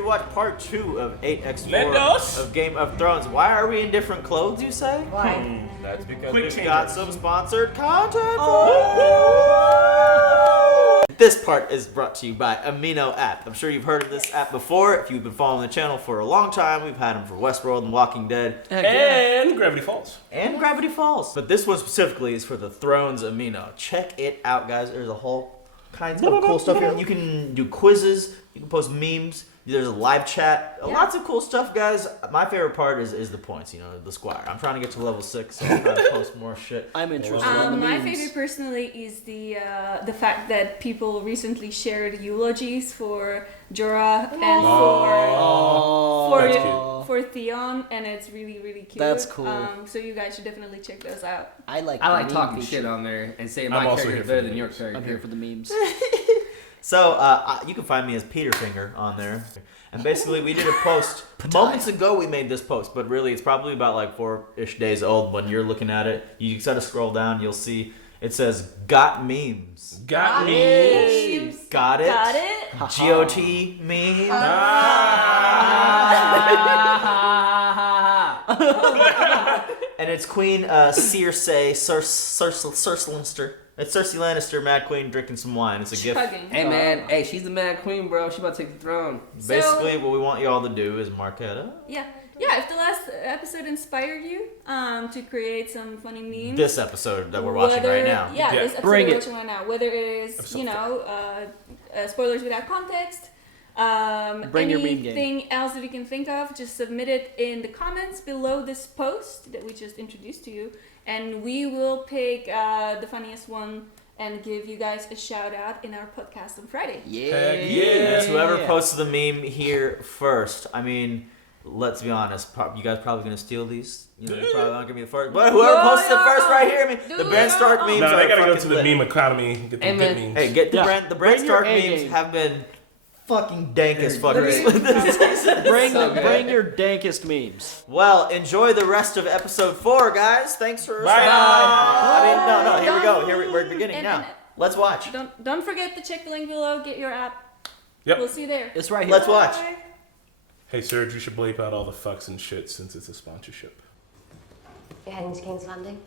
to watch part 2 of 8x4 of Game of Thrones. Why are we in different clothes, you say? Why? That's because we've got some sponsored content for you. This part is brought to you by Amino app. I'm sure you've heard of this app before. If you've been following the channel for a long time, we've had them for Westworld and Walking Dead. And Gravity Falls. But this one specifically is for the Thrones Amino. Check it out, guys. There's a whole kinds of cool stuff here. You can do quizzes. You can post memes. There's a live chat. Lots of cool stuff, guys. My favorite part is the points, the squire. I'm trying to get to level 6, so I'm trying to post more shit. I'm interested in the My memes. favorite personally is the fact that people recently shared eulogies for Jorah and for Theon, and it's really, really cute. That's cool. So you guys should definitely check those out. I like talking shit on there and saying my character is better than your character. I'm here for the memes. So, you can find me as Peterfinger on there. And basically, we did a post. Moments ago, we made this post, but really, it's probably about like 4-ish days old when you're looking at it. You just gotta scroll down, you'll see it says, got memes. Got memes. Got it? Got it? GOT meme. And it's Queen Cersei, Cersei Lannister. It's Cersei Lannister, Mad Queen, drinking some wine. It's a gift. Hey man, hey, she's the Mad Queen, bro. She about to take the throne. Basically, what we want you all to do is mark it up. Yeah. If the last episode inspired you to create some funny memes. This episode that we're watching right now. Yeah, this episode Bring we're it. watching right now. Whether it is, spoilers without context. Bring your meme game. Anything else that you can think of, just submit it in the comments below this post that we just introduced to you. And we will pick the funniest one and give you guys a shout out in our podcast on Friday. And it's whoever posts the meme here first. I mean, let's be honest. You guys probably gonna steal these. You're probably not gonna be the first. But whoever posts it first right here. I mean, the Bran Stark memes. No, they gotta go to lit. the meme economy. Get the good memes. Hey, get the Bran. The Bran Stark memes have been fucking dank as fuck this season. Bring your dankest memes. Well, enjoy the rest of episode 4, guys. Thanks for Bye. No, here we go. We're beginning now. Let's watch. Don't forget to check the link below. Get your app. Yep. We'll see you there. It's right here. Let's watch. Hey, Serge, you should bleep out all the fucks and shit since it's a sponsorship. You're heading to King's Landing?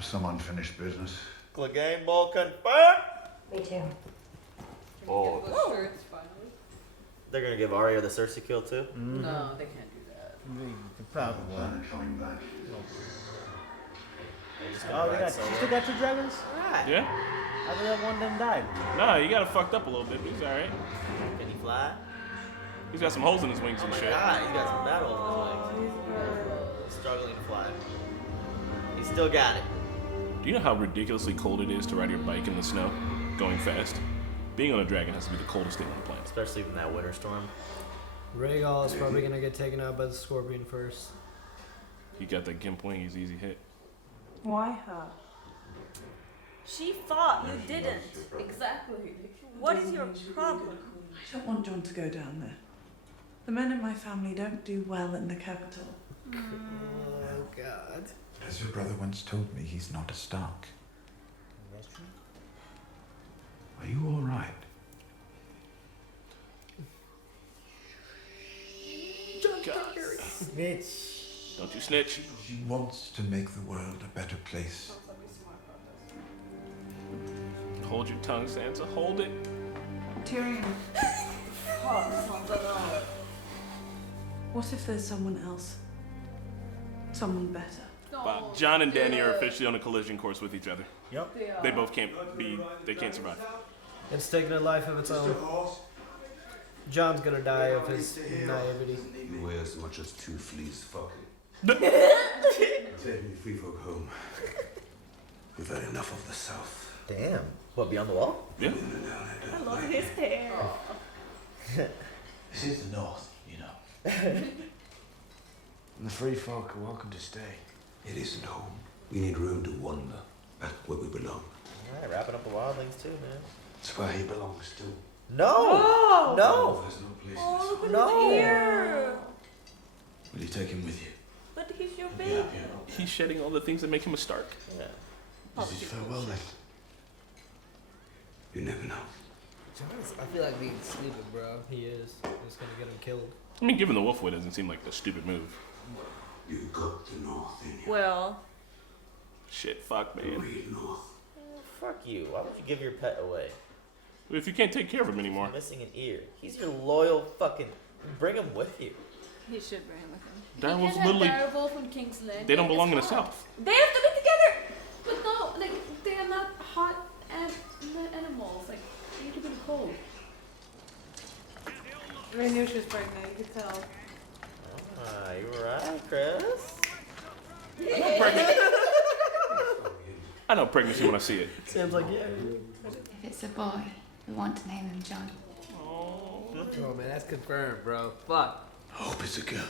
Some unfinished business. Game ball confirmed. Me too. Oh. They're gonna give Arya the Cersei kill too? No, they can't do that. Probably. Coming back. Oh, you still got your dragons? Alright. Yeah? I thought one of them died. No, you got it fucked up a little bit, but he's alright. Can he fly? He's got some holes in his wings and shit. God, he's got some battle in his legs. Struggling to fly. He still got it. Do you know how ridiculously cold it is to ride your bike in the snow, going fast? Being on a dragon has to be the coldest thing on the planet. Especially in that winter storm. Rhaegal is probably gonna get taken out by the scorpion first. You got that gimp wing, he's easy hit. Why her? She fought, you didn't. Exactly. What is your problem? I don't want John to go down there. The men in my family don't do well in the capital. Oh, God. As your brother once told me, he's not a Stark. Are you all right? Snitch. Don't you snitch. He wants to make the world a better place. Hold your tongue, Sansa. Hold it. Tyrion. What if there's someone else? Someone better? Wow. John and Dany are officially on a collision course with each other. Yep. They both can't they can't survive. It's taking a life of its own. John's gonna die of his naivety. You weigh as much as 2 fleas fucking. Taking free folk home. We've had enough of the South. Damn. What, beyond the wall? Yeah. I love his hair. This is the North, you know. And the free folk are welcome to stay. It isn't home. We need room to wander back where we belong. Alright, wrapping up the wildlings too, man. It's where he belongs too. No! No! There's no place Oh, look at No. his ear. Will you take him with you? But he's your baby. He's shedding all the things that make him a Stark. Yeah. This is farewell then. You never know. I feel like being stupid, bro. He is. It's gonna get him killed. I mean, giving the wolf away doesn't seem like a stupid move. You got the north in you. Well, Shit, fuck, man. Real north. Fuck you. Why would you give your pet away? If you can't take care of him anymore. He's missing an ear. He's your loyal fucking. Bring him with you. He should bring him with him. Direwolves You can't literally. have Direwolf and King's Landing. They don't belong in It's the hot. south. They have to be together. But no, like they are not hot animals. Like they need to be cold. I knew she was pregnant, you could tell. Ah, you right, Chris. I know pregnancy when I see it. Seems like yeah. If it's a boy, we want to name him John. Oh man, that's confirmed, bro. Fuck. I hope it's a girl.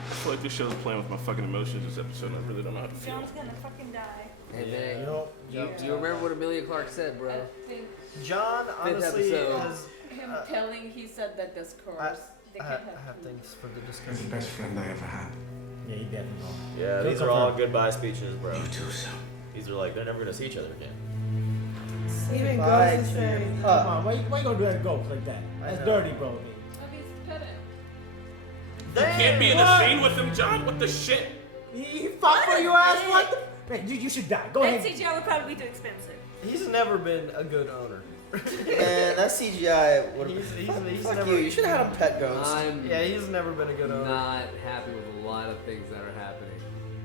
I feel like this show's playing with my fucking emotions this episode, and I really don't know how to feel. John's gonna fucking die. Hey man, Yup. you remember what Amelia Clark said, bro? I think John honestly episode. has. him telling he said that the scars they I can't have have food. things for the You're the discussion. best friend I ever had. Yeah, he definitely. Yeah, these are all goodbye speeches, bro. You too, son. These are like, they're never gonna see each other again. Even Bye, goes to say, Come on, why you gonna do that ghost like that? I That's know. dirty, bro. Maybe it's petting. You can't be in the scene with him, John. What the shit? He fought for your ass. What the? Man, you should die. Go That ahead. CGI would probably be too expensive. He's never been a good owner. Man, that CGI would have He's Fuck never. you. You should have had him pet ghost. I'm Yeah, he's never been a good owner. not happy with a lot of things that are happening.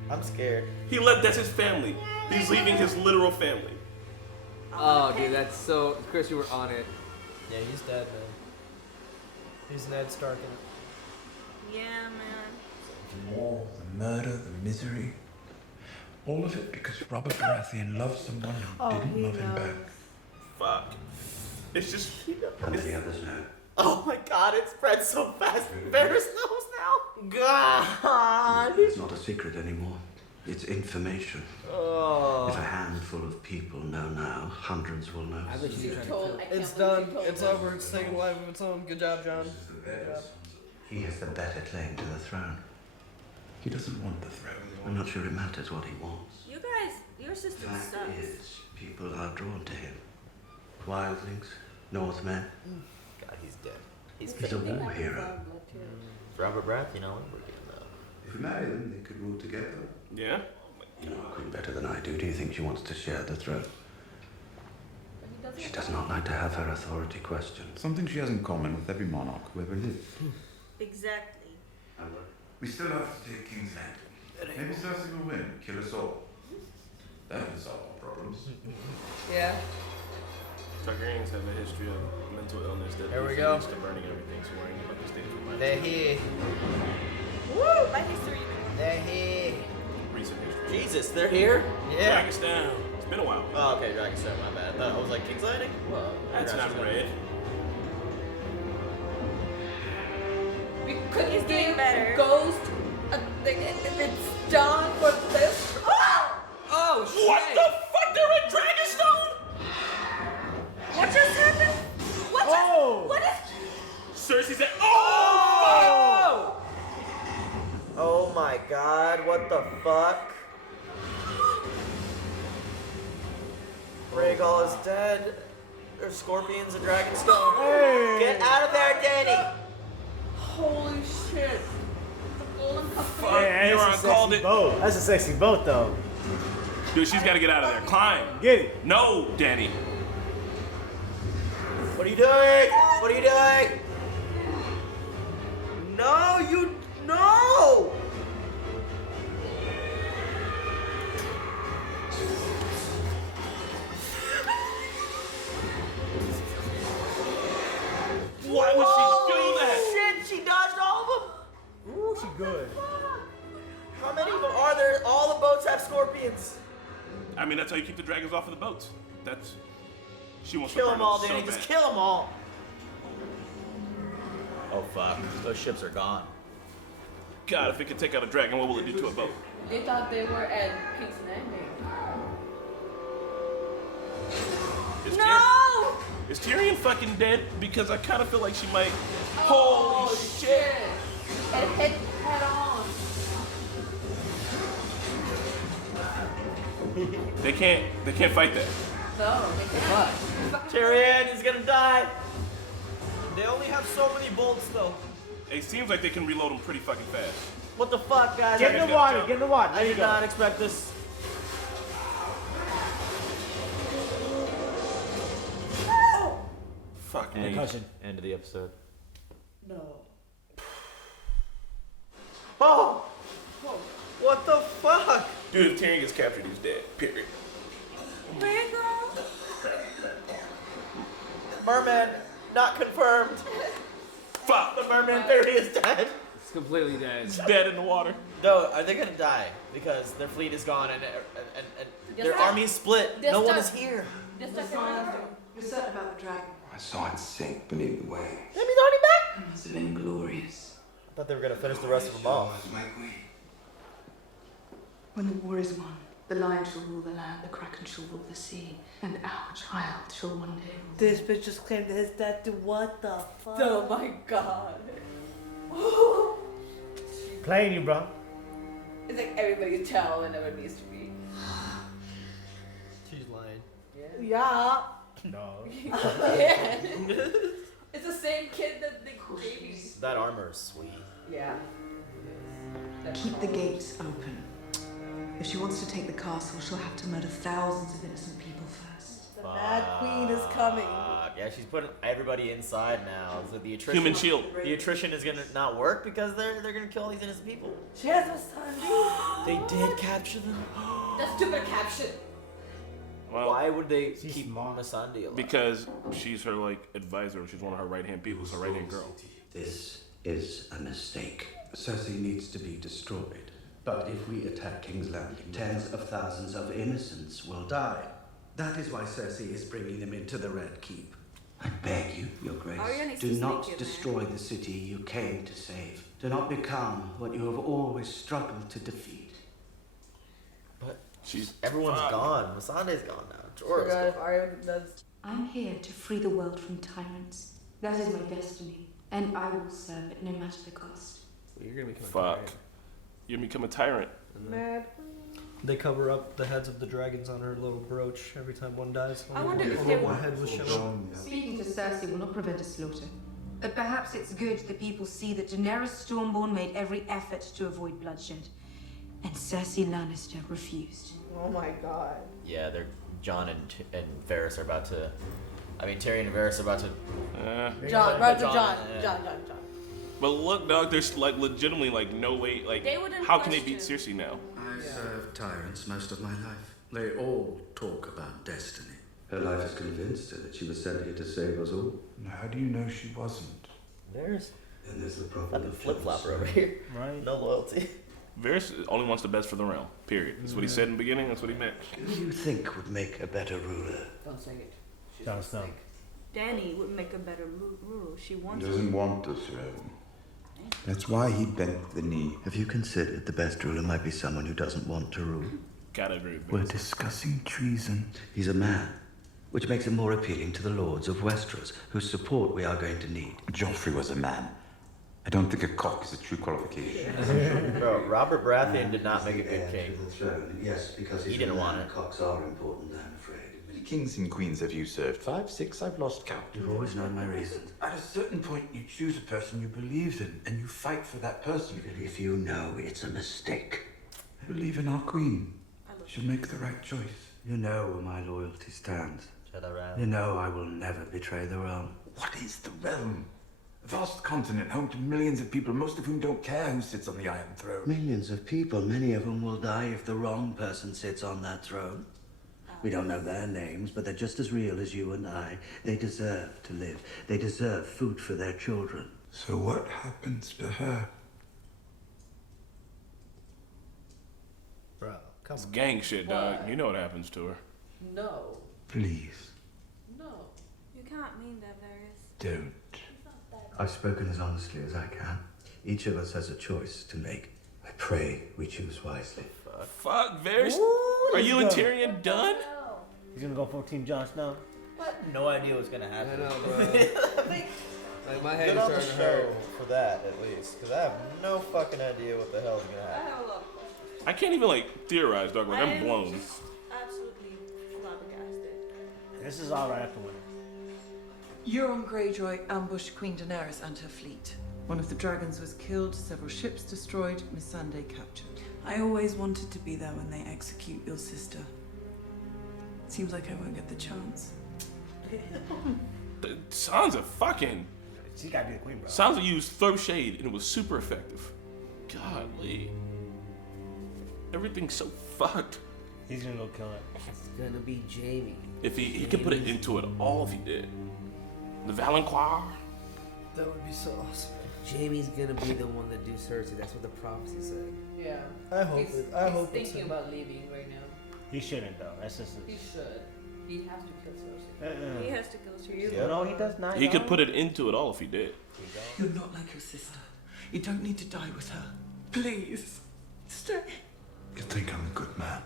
I'm scared. That's his family. He's leaving his literal family. Oh, dude, that's so. Chris, you were on it. Yeah, he's dead, man. He's Ned Stark in it. Yeah, man. The war, the murder, the misery. All of it because Robert Baratheon loved someone who didn't love him back. Fuck. It's just. How many others know? Oh my god, it spread so fast. Varys knows now. God. It's not a secret anymore. It's information. Oh. If a handful of people know now, hundreds will know. I bet you trying to Told, kill. I can't It's believe done. you told It's them. over. It's taking a life of its own. Good job, John. He has the better claim to the throne. He doesn't want the throne. I'm not sure it matters what he wants. You guys, your system Fact sucks. is, people are drawn to him. Wildlings, Northmen. God, he's dead. He's He's a war hero. Robert Baratheon, all over again, though. If we marry them, they could rule together. Yeah? You know Queen better than I do. Do you think she wants to share the throne? She does not like to have her authority questioned. Something she has in common with every monarch who ever lived. Exactly. We still have to take King's Landing. Maybe Cersei will win and kill us all. That will solve our problems. Yeah. Targaryens have a history of mental illness that There we leads go. to burning everything, so worrying about this stage of my They're here. Woo! My history. They're here. recent history. Jesus, they're here? Yeah. Drag us down. It's been a while. Oh, okay, Dragonstone, my bad. I was like, King's Landing? Well, That's not red. We couldn't He's getting give better. Ghost a thing. It's done for this. Oh shit! What the fuck? They're at Dragonstone? What just happened? What just, what is... Cersei's at. Oh! Oh my god, what the fuck? Rhaegal is dead. There's scorpions and Dragonstone. Hey. Get out of there, Danny! Holy shit! The golden company. Fuck, you that's a called sexy it. boat. That's a sexy boat, though. Dude, she's gotta get out of there. Climb. Get it. No, Danny. What are you doing? What are you doing? No, you... No! Why would she do that? Shit, she dodged all of them! Ooh, she good. How many of them are there? All the boats have scorpions. I mean, that's how you keep the dragons off of the boats. That's. She wants Kill to them burn all, so Danny. bad. Just kill them all. Oh, fuck. Those ships are gone. God, if it could take out a dragon, what will it do to a boat? They thought they were at King's Landing. Is No! Tyrion, is Tyrion fucking dead? Because I kind of feel like she might. Holy shit! It hit head on. They can't fight that. No, they can't. Tyrion is gonna die. They only have so many bolts though. It seems like they can reload them pretty fucking fast. What the fuck, guys? Get in the water. Get in the water. I There you did go. not expect this. Fuck me. Concussion. End of the episode. No. Oh! What the fuck? Dude, if Tyrion gets captured, he's dead. Period. Rhaegal. Merman, not confirmed. Fuck! The merman theory is dead. It's completely dead. He's dead in the water. No, are they gonna die? Because their fleet is gone and their Just army's split. just No one stop. is here. Just a second. You're certain about the dragon? I saw it sink beneath the waves. Jimmy's already back. It must have been glorious. I thought they were gonna finish the rest of them off. My queen. When the war is won, the lion shall rule the land, the kraken shall rule the sea, and our child shall one day rule. This bitch just claimed his dad to what the fuck? Oh my god. Playing you, bro. It's like everybody tell and never needs to be. She's lying. Yeah. No. Yeah. It's the same kid that they gave me. That armor is sweet. Yeah. Keep the gates open. If she wants to take the castle, she'll have to murder thousands of innocent people first. The Mad Queen is coming. Yeah, she's putting everybody inside now. So the attrition, Human shield. The attrition is gonna not work because they're gonna kill all these innocent people. She has a son. They did capture them. That's stupid caption. Well, Why would they She's keep smart. Missandei alive? because she's her like advisor. She's one of her right hand people. She's her right hand girl. This is a mistake. Cersei needs to be destroyed. But if we attack King's Landing, tens of thousands of innocents will die. That is why Cersei is bringing them into the Red Keep. I beg you, Your Grace, Arya needs do to not sneak in destroy the city you came to save. Do not become what you have always struggled to defeat. But She's everyone's fucked. gone. Missandei's gone now. Jorah's God, if gone. Arya does. I'm here to free the world from tyrants. That is my destiny, and I will serve it no matter the cost. You're gonna become a Fuck. tyrant. You're gonna become a tyrant. Mad. They cover up the heads of the dragons on her little brooch every time one dies. I wonder if Only they one will- head was shown. Speaking to Cersei will not prevent a slaughter. But perhaps it's good the people see that Daenerys Stormborn made every effort to avoid bloodshed. And Cersei Lannister refused. Oh my god. Yeah, they're Jon and Varys are about to. I mean, Tyrion and Varys are about to. John, right to John, John. yeah. John. But look, dog, there's like legitimately like no way. Like, They wouldn't how can they beat question. Cersei now? I served tyrants most of my life. They all talk about destiny. Her life has convinced her that she was sent here to save us all. How do you know she wasn't? There's And there's the problem. fucking of flip flopper choice. over here. Right. No loyalty. Varys only wants the best for the realm. Period. That's what he said in the beginning. That's what he meant. Who do you think would make a better ruler? Don't say it. Jon Snow. Danny would make a better ruler. She He wants. doesn't want the throne. That's why he bent the knee. Have you considered the best ruler might be someone who doesn't want to rule? Gotta agree with We're Varys. discussing treason. He's a man, which makes him more appealing to the lords of Westeros, whose support we are going to need. Joffrey was a man. I don't think a cock is a true qualification. Bro, Robert Baratheon did not make a good king. To the throne. Yes, because He he's didn't a want man. it. Cocks are important, I'm afraid. How many kings and queens have you served? 5, 6? I've lost count. You've always known my reasons. At a certain point, you choose a person you believe in, and you fight for that person. If you know it's a mistake. I believe in our queen. She'll make the right choice. You know where my loyalty stands. Jedi Wrath. You know I will never betray the realm. What is the realm? A vast continent home to millions of people, most of whom don't care who sits on the Iron Throne. Millions of people, many of whom will die if the wrong person sits on that throne. We don't know their names, but they're just as real as you and I. They deserve to live. They deserve food for their children. So what happens to her? Bro, come It's on. gang shit, dog. You know what happens to her. No. Please, No. You can't mean that, Varys. don't. I've spoken as honestly as I can. Each of us has a choice to make. I pray we choose wisely. Fuck, Varys. Ooh, Are you and let's go. Tyrion done? He's gonna go for Team Jon Snow. No idea what's gonna I happen. know, bro. Like my head Good is on the starting to show hurt. for that, at least, because I have no fucking idea what the hell's gonna I happen. have a lot of questions. I can't even like theorize, dog. Like I'm blown. Just absolutely flabbergasted. This is all right after winter. Euron Greyjoy ambushed Queen Daenerys and her fleet. One of the dragons was killed, several ships destroyed, Missandei captured. I always wanted to be there when they execute your sister. Seems like I won't get the chance. Sansa fucking. She gotta be the queen, bro. Sansa used throw shade and it was super effective. Godly. Everything's so fucked. He's gonna go kill it. It's gonna be Jaime. If he could put it into it all if he did. The Valancourt. That would be so awesome. Jaime's gonna be the one that do Cersei. That's what the prophecy said. Yeah. I hope He's- it. I he's hope it's thinking him. about leaving right now. He shouldn't though. That's just. He should. He has to kill Cersei. He has to kill Cersei. You know he does not. He could put it into it all if he did. You're not like your sister. You don't need to die with her. Please, stay. You think I'm a good man?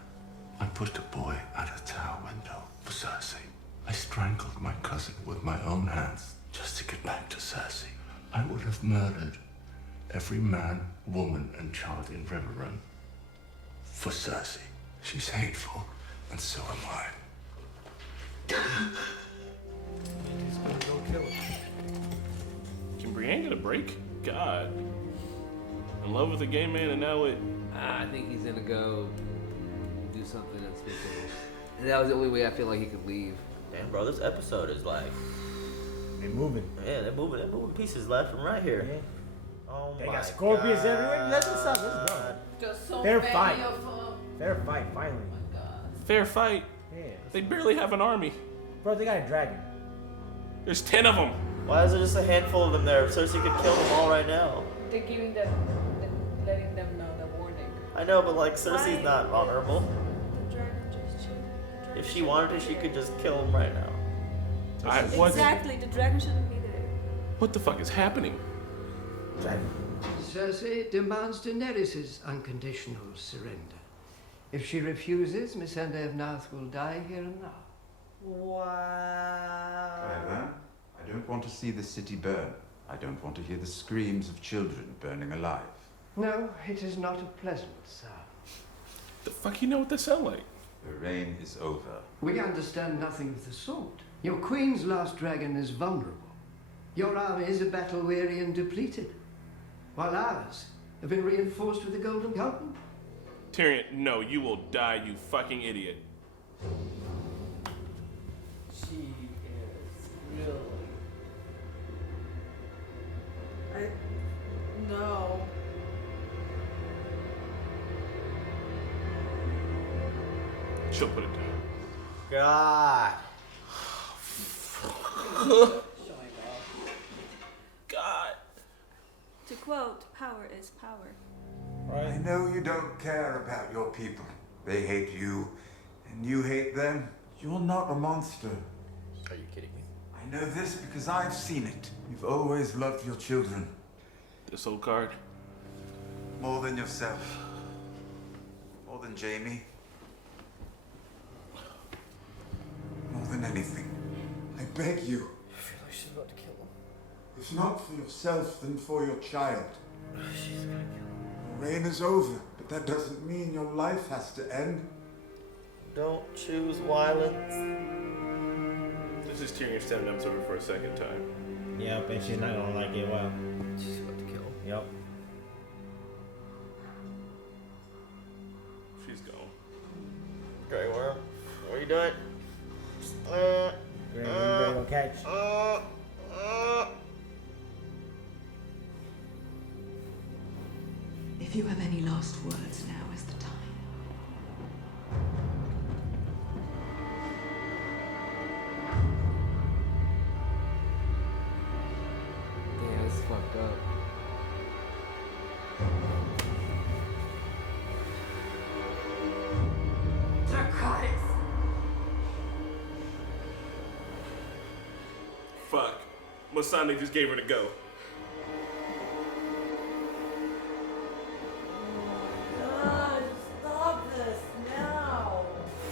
I put a boy out a tower window for Cersei. I strangled my cousin with my own hands just to get back to Cersei. I would have murdered every man, woman, and child in Riverrun for Cersei. She's hateful, and so am I. He's gonna go kill him. Can Brienne get a break? God. In love with a gay man and now it. I think he's gonna go do something unspeakable. And that was the only way I feel like he could leave. Damn, bro, this episode is like. They're moving. Yeah, they're moving pieces left and right here. Yeah. Oh They my got scorpions God. everywhere. Let's what's up. Let's go. Just so Fair many fight. of them. Fair fight, finally. Fair fight. Yeah. They barely have an army. Bro, they got a dragon. There's 10 of them. Why is there just a handful of them there? Cersei could kill them all right now. They're giving them, letting them know the warning. I know, but like Cersei's not honorable. The dragon just chilled. The dragon If she wanted to, she could just kill him right now. What? Exactly, the dragon shouldn't be there. What the fuck is happening? Dragon. Cersei demands Daenerys' unconditional surrender. If she refuses, Missandei of Narth will die here and now. However, I don't want to see the city burn. I don't want to hear the screams of children burning alive. No, it is not a pleasant sound. The fuck you know what they sound like? The reign is over. We understand nothing of the sort. Your queen's last dragon is vulnerable. Your armies are battle-weary and depleted, while ours have been reinforced with the Golden Cotton. Tyrion, no, you will die, you fucking idiot. She is really. No. She'll put it down. God. God. To quote, power is power. I know you don't care about your people. They hate you, and you hate them. You're not a monster. Are you kidding me? I know this because I've seen it. You've always loved your children. This old card. More than yourself. More than Jaime. More than anything. I beg you. I feel like she's about to kill him. If not for yourself, then for your child. She's gonna kill him. Your reign is over, but that doesn't mean your life has to end. Don't choose violence. This is Tyrion standing up to her for a second time. Yep, and she's not gonna like it. Wow. She's about to kill him. Yep. She's gone. Grey Worm, what are you doing? Grey Worm, better go catch. If you have any last words, now is the time. Damn, this is fucked up. Fuck. Missandei just gave her to go. God, stop this now.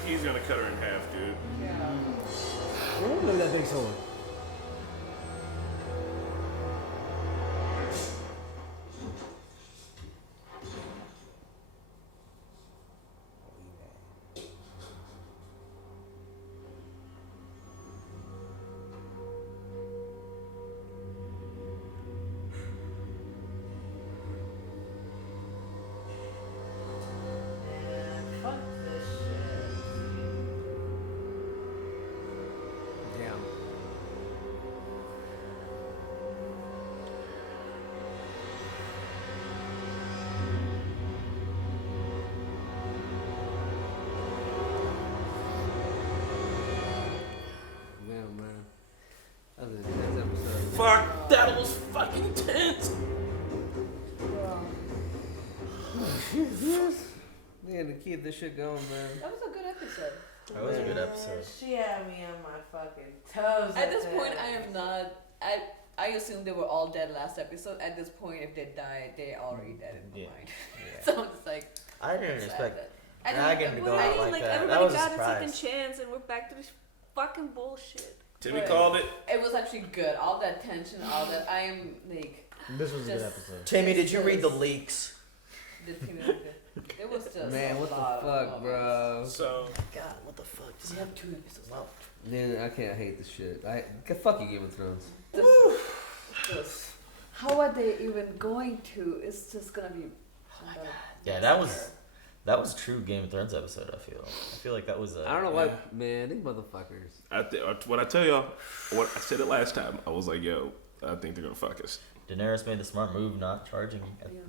He's gonna cut her in half, dude. Yeah. Ooh, look at that big sword. this shit going, man. That was a good episode. That was a good episode. She had me on my fucking toes. At this point, I am not. I assume they were all dead last episode. At this point, if they died, they're already dead in my mind. So I'm just like. I didn't expect Dragon to go out like that. Everybody That was a got surprise. a second chance, and we're back to this fucking bullshit. Timmy called it. It was actually good. All that tension, all that. I am like. This was a good just- episode. Timmy, did you read the leaks? It was just Man, what the fuck, bro? So. God, what the fuck? Does he have 2 episodes? Wow. Man, I can't hate this shit. Fuck you, Game of Thrones. Just, how are they even going to? It's just gonna be. Oh my God. Yeah, that was true Game of Thrones episode. I feel like that was. I don't know why, man. These motherfuckers. What I tell y'all, what I said it last time. I was like, yo, I think they're gonna fuck us. Daenerys made the smart move, not charging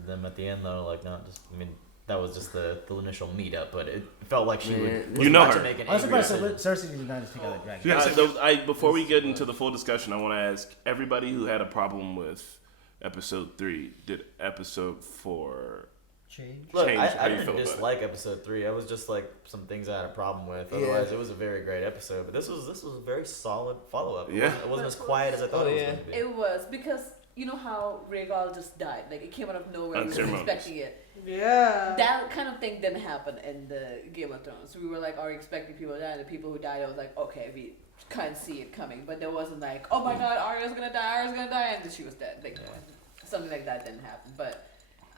them at the end though. Like, not just. I mean, that was just the initial meetup, but it felt like she would. You know about her. To make an I was angry surprised decision. Cersei did not just take out that dragon. Yeah, before we get into the full discussion, I want to ask everybody who had a problem with episode 3, did episode 4 change? Look, change I how you didn't feel about it? dislike episode 3. I was just like some things I had a problem with. Otherwise, it was a very great episode. But this was a very solid follow up. Yeah. It wasn't as quiet as I thought it was going to be. It was because you know how Rhaegal just died. Like it came out of nowhere. We weren't expecting it. Yeah. That kind of thing didn't happen in the Game of Thrones. We were like, are we expecting people to die? And the people who died, I was like, okay, we can't see it coming. But there wasn't like, oh my God, Arya's gonna die, and then she was dead. Like something like that didn't happen. But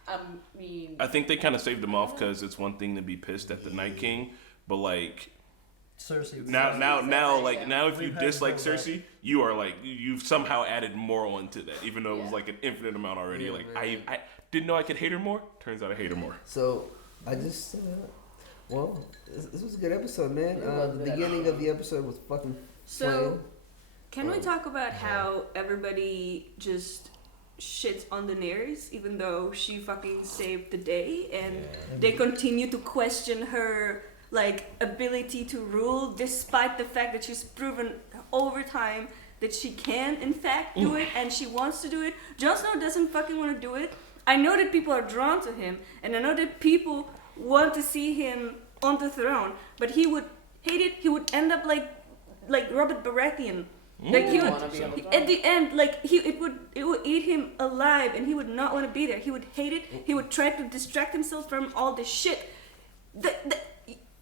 I mean, I think they kind of saved them off because it's one thing to be pissed at the Night King, but like. Cersei. Now, if you We've had dislike to know that. Cersei, you are like you've somehow added more onto that, even though it was like an infinite amount already. Yeah, like man. I didn't know I could hate her more. Turns out I hate her more. So I just, this was a good episode, man. The beginning of the episode was fucking. So, can we talk about how everybody just shits on Daenerys, even though she fucking saved the day, and they continue to question her ability to rule, despite the fact that she's proven over time that she can in fact do it, and she wants to do it. Jon Snow doesn't fucking want to do it. I know that people are drawn to him, and I know that people want to see him on the throne, but he would hate it. He would end up like Robert Baratheon. Like he would, at the end, it would eat him alive, and he would not want to be there. He would hate it. He would try to distract himself from all this shit.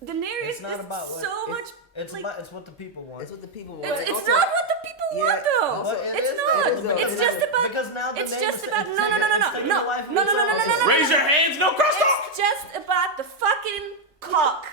Daenerys It's not is about so much. It's what the people want. It's what the people want. It's not what the people want though. But It's not. It's just about. Because now the It's name just is- about it's no. Raise your hands, no crosstalk. It's just about the fucking cock.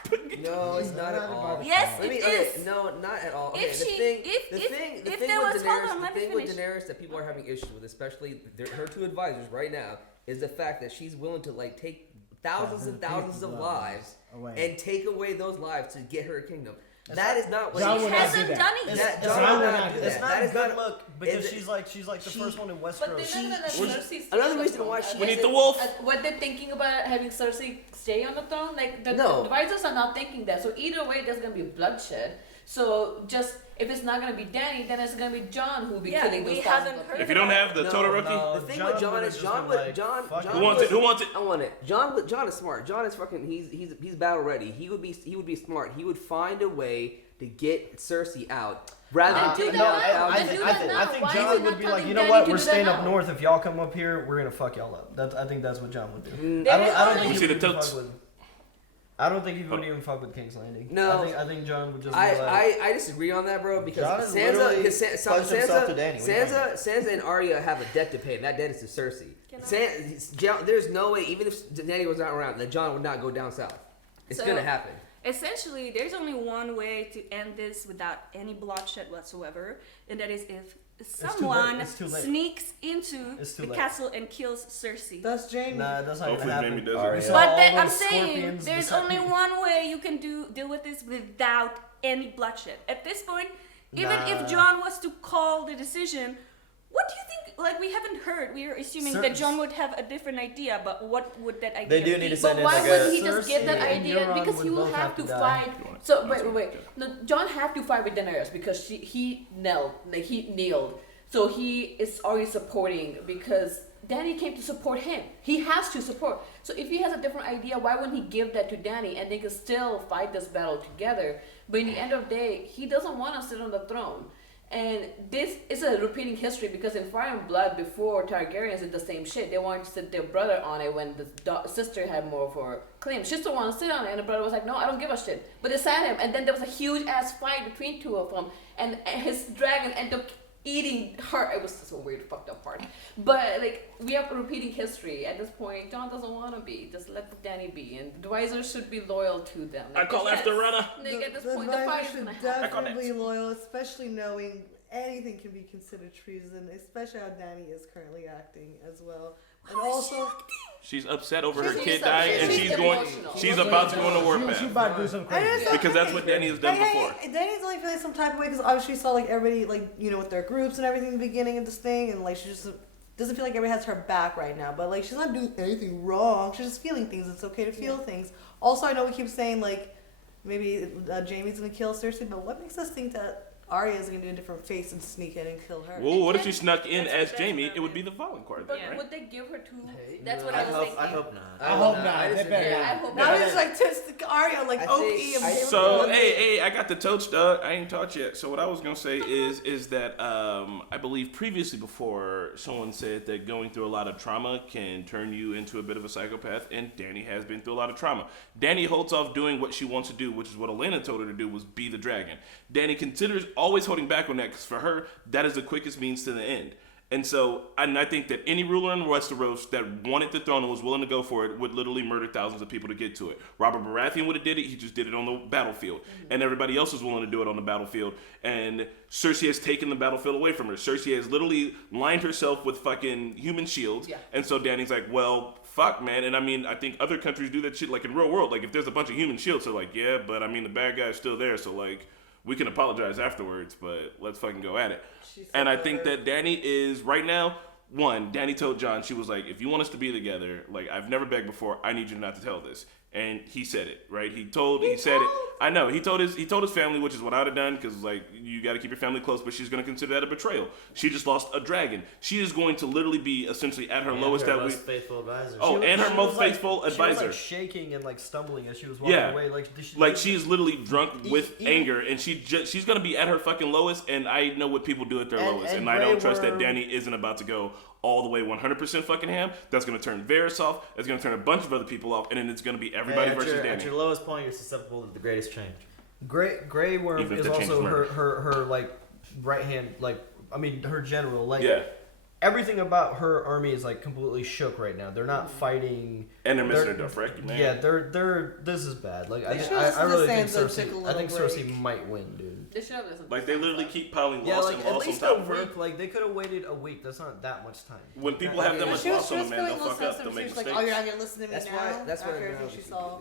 No, it's not at all. Yes, Let me- it okay, is. No, not at all. Okay, If the she- thing, if- the if- thing, the if thing there with was- Daenerys, hold on, let the me thing with finish. Daenerys that people are having issues with, especially her two advisors right now, is the fact that she's willing to take thousands and thousands of lives and take away those lives to get her kingdom. That is not what Jon she would not do hasn't that. done it That- yet. Jon would not do It's that. not That a is good not- look because is she's like the first one in But Westeros. Another reason why she We need the wolf. What they're thinking about having Cersei stay on the throne, the No. advisors are not thinking that. So either way, there's gonna be bloodshed. So just if it's not gonna be Dany, then it's gonna be John who'll be killing those thousands of people. If you don't have the Todoroki, The thing with John is John Who wants it? Who wants it? I want it. John is smart. John is fucking. He's battle ready. He would be smart. He would find a way to get Cersei out rather than do take that her now. out. Then do that now. I think Why is John he would not be like, telling you know Dany what? to We're do that staying up now? north. If y'all come up here, we're gonna fuck y'all up. I think that's what John would do. There I is don't only- think See he the would totes? fuck with. I don't think he would even fuck with King's Landing. No. I think John would just. Be like, I disagree on that, bro. Because John is literally pledged himself to Dany. What do you Sansa and Arya have a debt to pay, and that debt is to Cersei. There's no way, even if Dany was not around, that John would not go down south. It's So- gonna happen. Essentially, there's only one way to end this without any bloodshed whatsoever, and that is if someone It's too late. sneaks into It's too the late. castle and kills Cersei. That's Jamie. Nah, that's not gonna Hopefully happen. Jamie does Arya. it. saw But all I'm those saying scorpions there's beside only me. one way you can deal with this without any bloodshed. At this point, even Nah. if John was to call the decision, what do you think? We haven't heard. We are assuming that John would have a different idea, but what would that idea They do be? need to But send in why like would a. he just get that Cersei and idea? Euron Because he would will both have have to to die. fight. So wait. No, John have to fight with Daenerys because he kneeled. So he is already supporting because Dany came to support him. He has to support. So if he has a different idea, why wouldn't he give that to Dany and they could still fight this battle together? But in the end of the day, he doesn't want to sit on the throne. And this is a repeating history because in Fire and Blood before Targaryens did the same shit. They wanted to sit their brother on it when the sister had more of her claim. She still wanted to sit on it and the brother was like, no, I don't give a shit. But they sat him and then there was a huge ass fight between two of them and his dragon ended up eating her. It was so weird, fucked up part. But like we have a repeating history. At this point, Jon doesn't want to be. Just let the Dany be, and the Advisors should be loyal to them. I call after runner. Like, at this The point, the fight is should gonna happen. definitely be loyal, especially knowing anything can be considered treason, especially how Dany is currently acting as well. And also, She's upset over her She's kid upset. dying, and she's about to go on a warpath. She's about to do something crazy. Because that's what Dany has done before. Dany's like feeling some type of way because obviously she saw like everybody like with their groups and everything in the beginning of this thing, and like she just doesn't feel like everybody has her back right now. But like she's not doing anything wrong. She's just feeling things. It's okay to feel things. Also, I know we keep saying like maybe Jaime's gonna kill Cersei, but what makes us think that Arya is gonna do a different face and sneak in and kill her? Well, what if she snuck in as Jaime? It would be the violent card, But right? would they give her two? That's what I was thinking. I hope not. I hope not. They better Yeah, not. I hope Now not. it's like to Arya like OP. So hey, I got the toast, dog. I ain't talked yet. So what I was gonna say is that I believe previously before someone said that going through a lot of trauma can turn you into a bit of a psychopath, and Dany has been through a lot of trauma. Dany holds off doing what she wants to do, which is what Olenna told her to do, was be the dragon. Dany considers always holding back on that because for her that is the quickest means to the end. And so, I think that any ruler in Westeros that wanted the throne and was willing to go for it would literally murder thousands of people to get to it. Robert Baratheon would have did it. He just did it on the battlefield. And everybody else was willing to do it on the battlefield. And Cersei has taken the battlefield away from her. Cersei has literally lined herself with fucking human shields. Yeah. And so Dany's like, well, fuck, man. And I mean, I think other countries do that shit like in real world. Like if there's a bunch of human shields, they're like, yeah, but I mean, the bad guy's still there. So like, we can apologize afterwards, but let's fucking go at it. And I think that Dany is, right now, Dany told Jon, she was like, if you want us to be together, like, I've never begged before, I need you not to tell this. And he said it, right? He said it. I know. He told his family, which is what I'd have done, because like you got to keep your family close. But she's going to consider that a betrayal. She just lost a dragon. She is going to literally be essentially at her lowest. Her most faithful advisor. Her most faithful advisor. She was like shaking and like stumbling as she was walking away. She's literally drunk with anger, and she's going to be at her fucking lowest. And I know what people do at their lowest, and I don't trust that Dany isn't about to go all the way 100% fucking ham. That's going to turn Varys off. That's going to turn a bunch of other people off, and then it's going to be everybody versus Dany. At your lowest point, you're susceptible to the greatest change. Grey Worm is also her like right hand, like I mean her general, like everything about her army is like completely shook right now. They're not fighting, and they're missing their Dothraki, man. Yeah, they're this is bad. Like I really think Cersei might win, dude. They should have listened. Like they literally keep piling loss like and at loss least on top a of her. week. Like they could have waited a week. That's not that much time. When people have that much loss on them, man, they'll fuck up. They'll make mistakes. Like, oh, you're not gonna listen to me now. That's why after everything she saw.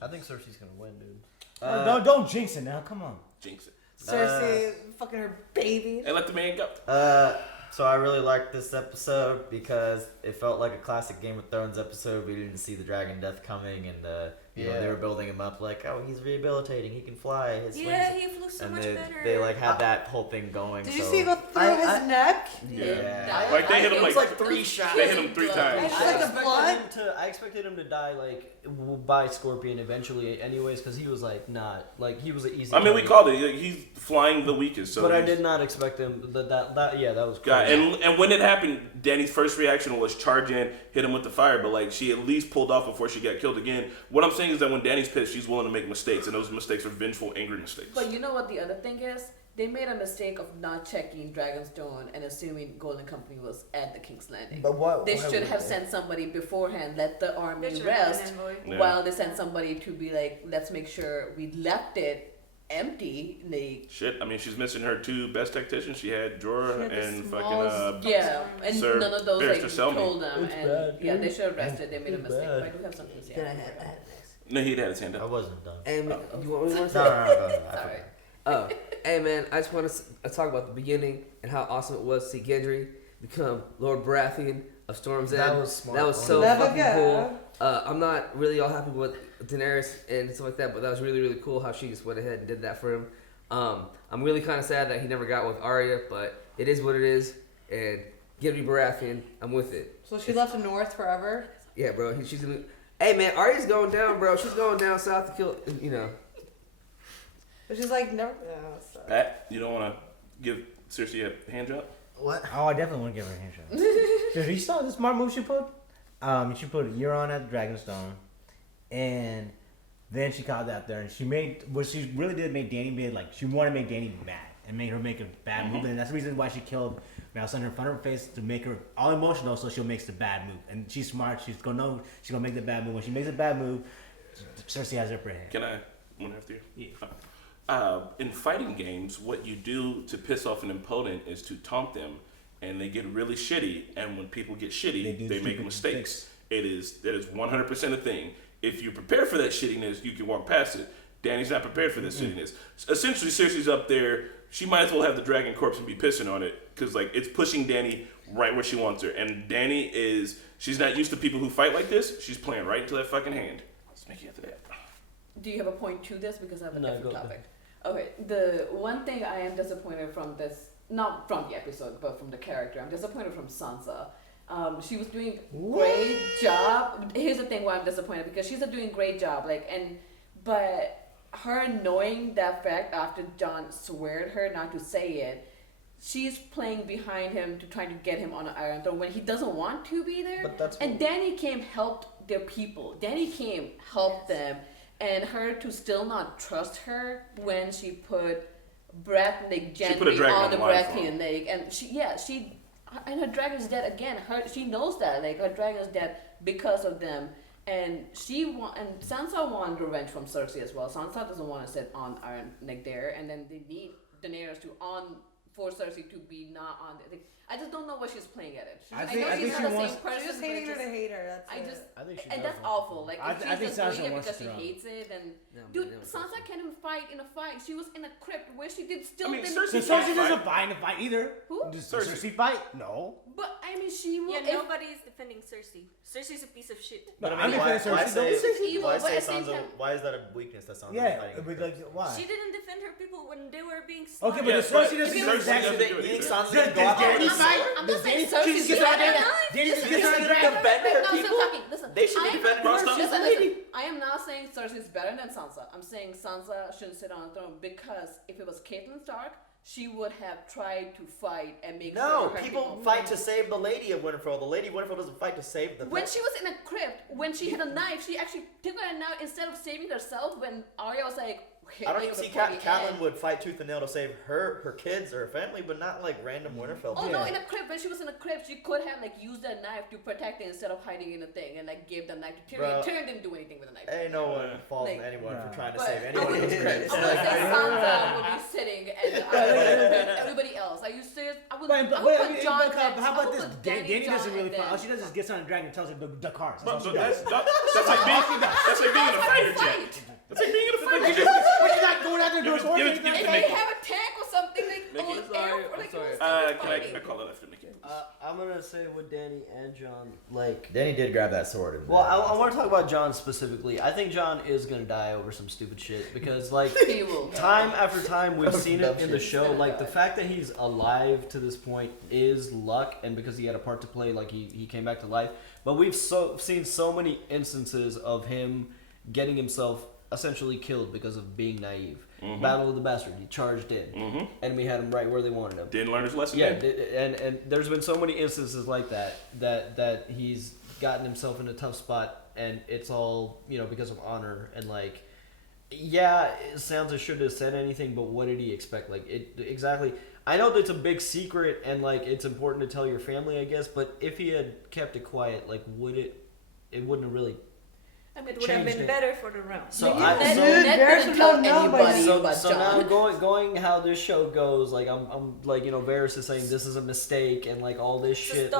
I think Cersei's gonna win, dude. Don't jinx it now. Come on. Jinx it. Cersei, fucking her baby. And let the man go. So I really liked this episode because it felt like a classic Game of Thrones episode. We didn't see the dragon death coming, and you know, they were building him up like, oh, he's rehabilitating, he can fly. His he flew so much better. They like had that whole thing going. Did you see him go through his neck? Yeah. Like they hit him like 3 shots. They hit him 3 times. I expected him to die like by Scorpion eventually, anyways, because he was like not like he was an easy. I mean, we called it. Like, he's flying the weakest. So but I did not expect him that was cool. Yeah, and when it happened, Dany's first reaction was charge in, hit him with the fire, but like she at least pulled off before she got killed again. What I'm saying is that when Dany's pissed, she's willing to make mistakes, and those mistakes are vengeful, angry mistakes. But you know what the other thing is? They made a mistake of not checking Dragonstone and assuming Golden Company was at the King's Landing. But what? They should have sent somebody beforehand, let the army rest, while they sent somebody to be like, let's make sure we left it empty. Shit, I mean, she's missing her 2 best tacticians. She had Jorah and fucking and Sir none of those like told them, It's and bad, they should have rested. They made a mistake. bad. But I do have something to say. No, he'd had his hand up. I wasn't done. And you want me to say? No. Sorry. Oh, hey man, I just want to talk about the beginning and how awesome it was to see Gendry become Lord Baratheon of Storm's End. That was smart. That was so fucking cool. I'm not really all happy with Daenerys and stuff like that, but that was really, really cool how she just went ahead and did that for him. I'm really kind of sad that he never got with Arya, but it is what it is. And Gendry Baratheon, I'm with it. So she left the North forever? Yeah, bro. She's gonna. Hey, man, Arya's going down, bro. She's going down south to kill. You know. But she's like never. Sorry. Pat, you don't want to give Cersei a hand job? What? Oh, I definitely want to give her a hand job. Dude, you saw the smart move she put? She put Euron at Dragonstone, and then she called out there, and she made what she really did. Make Dany made like she wanted to make Dany mad and made her make a bad move, and that's the reason why she killed Melisandre in front of her face to make her all emotional, so she'll make the bad move. And she's smart. She's gonna know she's gonna make the bad move. When she makes a bad move, Cersei has her upper hand. Can I one after you? Yeah. In fighting games, what you do to piss off an opponent is to taunt them, and they get really shitty. And when people get shitty, they make mistakes. That is 100% a thing. If you prepare for that shittiness, you can walk past it. Dany's not prepared for this shittiness. Essentially, Cersei's up there. She might as well have the dragon corpse and be pissing on it because like it's pushing Dany right where she wants her. And Dany she's not used to people who fight like this. She's playing right into that fucking hand. Let's make it after that. Do you have a point to this? Because I have a different topic. Okay, the one thing I am disappointed from this, not from the episode, but from the character, I'm disappointed from Sansa. She was doing great job. Here's the thing why I'm disappointed, because she's doing great job, but her knowing that fact after Jon sweared her not to say it, she's playing behind him to try to get him on an Iron Throne when he doesn't want to be there. And Dany came helped their people. Dany came helped them. And her to still not trust her when she put Bratnik gently on the Baratheon lake, and and her dragon's dead again. She knows that her dragon's dead because of them, and Sansa wanted revenge from Cersei as well. Sansa doesn't want to sit on Iron Neck there, and then they need Daenerys for Cersei to be not on the. I just don't know what she's playing at it. I know she's not the same person. She's just hating her to hate her. That's awful. Like if she's just doing it because she hates it, then Sansa can't even fight in a fight. She was in a crypt where she did still. Cersei doesn't fight in a fight either. Who? Does Cersei fight? No. But I mean, she will. Yeah, nobody's defending Cersei. Cersei's a piece of shit. But I mean, why say Sansa? Why is that a weakness that Sansa's fighting? But like, why? She didn't defend her people when they were being. Okay, but Cersei doesn't do that. I'm not saying Cersei's They should be defending her. I am not saying Cersei's better than Sansa. I'm saying Sansa shouldn't sit on the throne because if it was Catelyn Stark, she would have tried to fight and make sure her people fight to save the Lady of Winterfell. The Lady of Winterfell doesn't fight to save the. When she was in a crypt, when she had a knife, she actually took out a knife instead of saving herself. When Arya was like. I don't even see Catelyn would fight tooth and nail to save her kids or her family, but not like random Winterfell. Oh no, in a crypt. When she was in a crypt, she could have used that knife to protect it instead of hiding in a thing and gave the knife to Tyrion. Tyrion didn't do anything with the knife. Ain't no one falls on anyone for trying to save anyone in his crypt. I would say Sansa would be sitting and everybody else. Are you serious? I would put Jon. How about this? Dany doesn't really fight. All she does is gets on a dragon and tells her the cards. That's like being in a fighter jet. That's like being in a fighter jet. But you're not going out there doing horses. If they have a tank or something on the air, can I call it after Nikki? I'm gonna say with Dany and Jon, Dany did grab that sword. I want to talk about Jon specifically. I think Jon is gonna die over some stupid shit because time after time we've seen it in the show. The fact that he's alive to this point is luck, and because he had a part to play, he came back to life. But we've seen so many instances of him getting himself essentially killed because of being naive. Mm-hmm. Battle of the Bastard, he charged in, and we had him right where they wanted him. Didn't learn his lesson. Yeah, and there's been so many instances like that he's gotten himself in a tough spot, and it's all because of honor and Sansa shouldn't have said anything, but what did he expect? Exactly. I know that's a big secret, and it's important to tell your family, I guess. But if he had kept it quiet, it wouldn't have really. It would have been better for the realm. So Ned didn't tell anybody about so Jon. now going how this show goes, I'm Varys is saying this is a mistake and all this shit.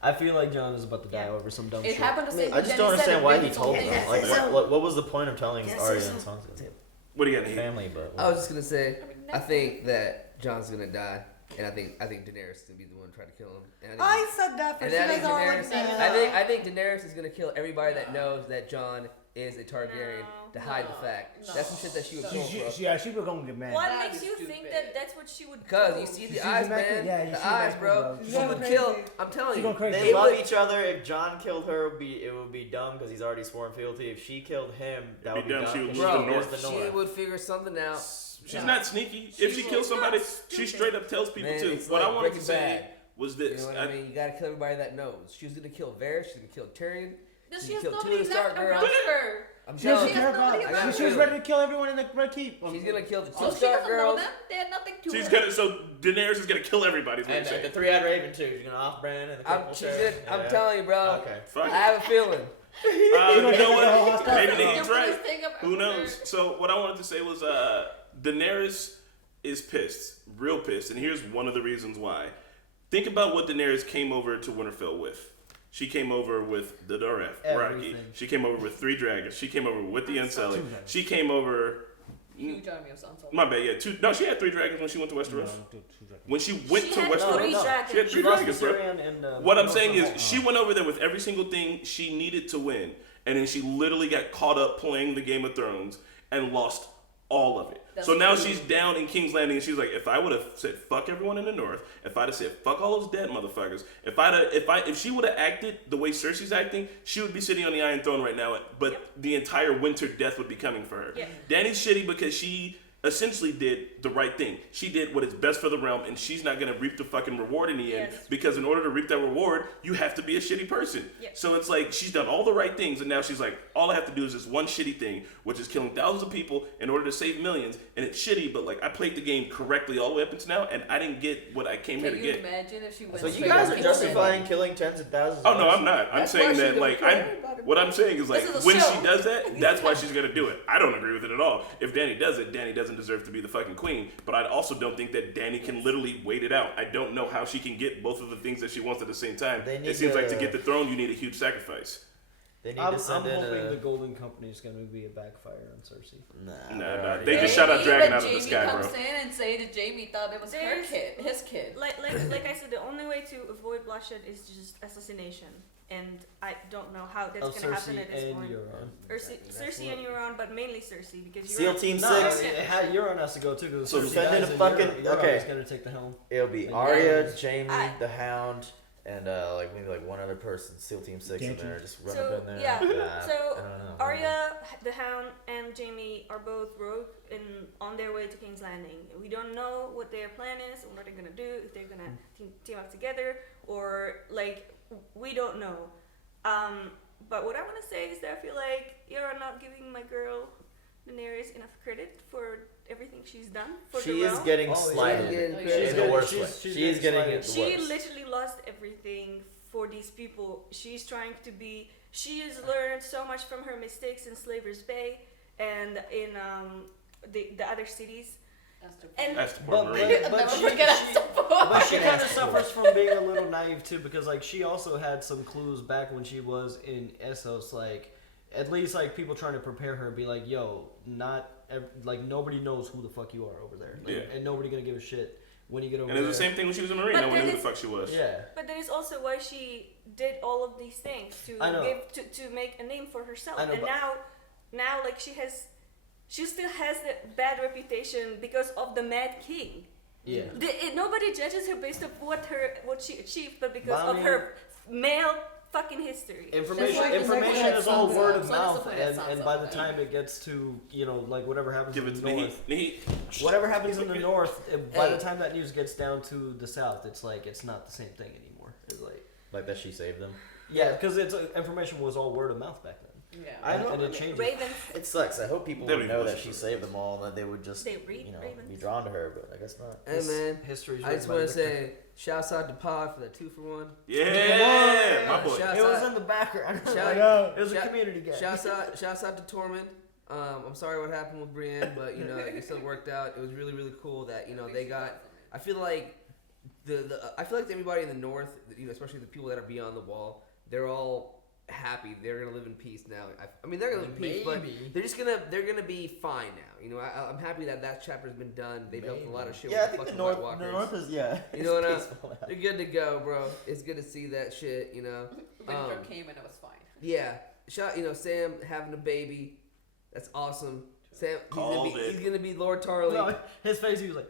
I feel like Jon is about to die over some dumb shit. Happened the same. I just don't understand why he told them. What was the point of telling Arya and Sansa? What do you got? Family, but I was just gonna say, I think that Jon's gonna die. And I think Daenerys is gonna be the one trying to kill him. And I said that for you guys all like I think Daenerys is gonna kill everybody that knows that Jon is a Targaryen to hide the fact. That's some shit that she would kill for. She was gonna get mad. What makes you think that that's what she would do? Because you see the eyes, man. The eyes, bro. She would kill. I'm telling you. They love each other. If Jon killed her, it would be dumb because he's already sworn fealty. If she killed him, that would be dumb. She would figure something out. She's not sneaky. If she kills somebody, she straight up tells people too. What I wanted to say was this. You know what I mean? You gotta kill everybody that knows. She was gonna kill Varys. She's gonna kill Tyrion. Does she has kill two nobody of the Stark left around girls. her? I'm She doesn't telling care you. about. She was ready to kill everyone in the Red Keep. She's gonna kill the two Oh, she Stark doesn't know girls. them. They had nothing to She's her. gonna. So Daenerys is gonna kill everybody. Is what And you're saying. the three-eyed raven too. She's gonna off-brand and the couple I'm telling you, bro. Okay. I have a feeling. You know what? Maybe That's he's the right. worst thing I've Who ever knows? heard. So what I wanted to say was Daenerys is pissed, real pissed, and here's one of the reasons why. Think about what Daenerys came over to Winterfell with. She came over with the Doref, Rocky. She came over with 3 dragons. She came over with the Unsullied. She came over. Huge army of Unsullied. My bad, yeah. 2. No, she had 3 dragons when she went to Westeros. When she went to Westeros, she had 3 dragons, bro. What I'm saying is, she went over there with every single thing she needed to win, and then she literally got caught up playing the Game of Thrones and lost all of it. So now she's down in King's Landing, and she's like, if I would have said fuck everyone in the North, if I'd have said fuck all those dead motherfuckers, if she would have acted the way Cersei's acting, she would be sitting on the Iron Throne right now. But the entire winter death would be coming for her. Dany's shitty because she essentially did the right thing. She did what is best for the realm, and she's not gonna reap the fucking reward in the end, because in order to reap that reward, you have to be a shitty person. So it's like she's done all the right things, and now she's like, all I have to do is this one shitty thing, which is killing thousands of people in order to save millions, and it's shitty, but like I played the game correctly all the way up until now, and I didn't get what I came here to get. Can you imagine if she went So you straight guys up are to justifying killing tens of thousands? Oh no, I'm not. I'm That's saying why that she like don't care about it. what I'm saying is like This is a when show. she does that, that's why she's gonna do it. I don't agree with it at all. If Dany does it, Dany doesn't deserve to be the fucking queen. But I also don't think that Dany can literally wait it out. I don't know how she can get both of the things that she wants at the same time. It seems like to get the throne, you need a huge sacrifice. They need I'm to send in hoping a... the Golden Company is going to be a backfire on Cersei. Nah. They just shot a dragon out of the sky, bro. Jamie comes in and say that Jamie thought it was her kid, his kid. Like I said, the only way to avoid bloodshed is just assassination, and I don't know how that's gonna happen at this point. Cersei and Euron, but mainly Cersei because SEAL Team 6. Euron has to go too. Because So send in a fucking Euron is going to take the helm. It'll be Arya, Jamie, the Hound, and like maybe like one other person. SEAL Team 6 in there, just run up in there. So Arya, the Hound, and Jamie are both rogue and on their way to King's Landing. We don't know what their plan is, and what they're gonna do, if they're gonna team up together, or like we don't know. But what I want to say is that I feel like you're not giving my girl Daenerys enough credit for everything she's done for the realm. She is getting slighted in the worst way. She is getting it the She worst. literally lost everything for these people. She's trying to be. She has learned so much from her mistakes in Slaver's Bay and in the other cities. But she kind of suffers from being a little naive too, because like she also had some clues back when she was in Essos, like at least like people trying to prepare her, be like, yo, like nobody knows who the fuck you are over there, like, and nobody gonna give a shit when you get over there. And it was the same thing when she was in the ring. No one knew who the fuck she was. Yeah. But that is also why she did all of these things to make a name for herself. I know, and now like she still has that bad reputation because of the Mad King. Yeah. Nobody judges her based on what she achieved, but because of her male fucking history. Information is all word of mouth, and by the time it gets to like whatever happens in the north, whatever happens in the north, by the time that news gets down to the south, it's like it's not the same thing anymore. It's like that she saved them. Yeah, because information was all word of mouth back then. Yeah, and it changes. It sucks. I hope people would know that she saved them all, and that they would just be drawn to her. But I guess not. Hey man, history. I just want to say, shouts out to Pod for the 2-for-1. Yeah, my boy. It was in the background. It was a community guy. Shouts out to Tormund. I'm sorry what happened with Brienne, but it still worked out. It was really really cool that they got. I feel like everybody in the north, especially the people that are beyond the wall, they're all happy. They're gonna live in peace now. I mean, they're gonna live in peace, but they're gonna be fine now. You know, I'm happy that chapter's been done. They've done a lot of shit with the fucking White Walkers. The North is You know what? They're good to go, bro. It's good to see that shit. You know, Winter came and it was fine. Yeah, Sam having a baby. That's awesome. Sam, he's gonna be Lord Tarly. No, his face, he was like.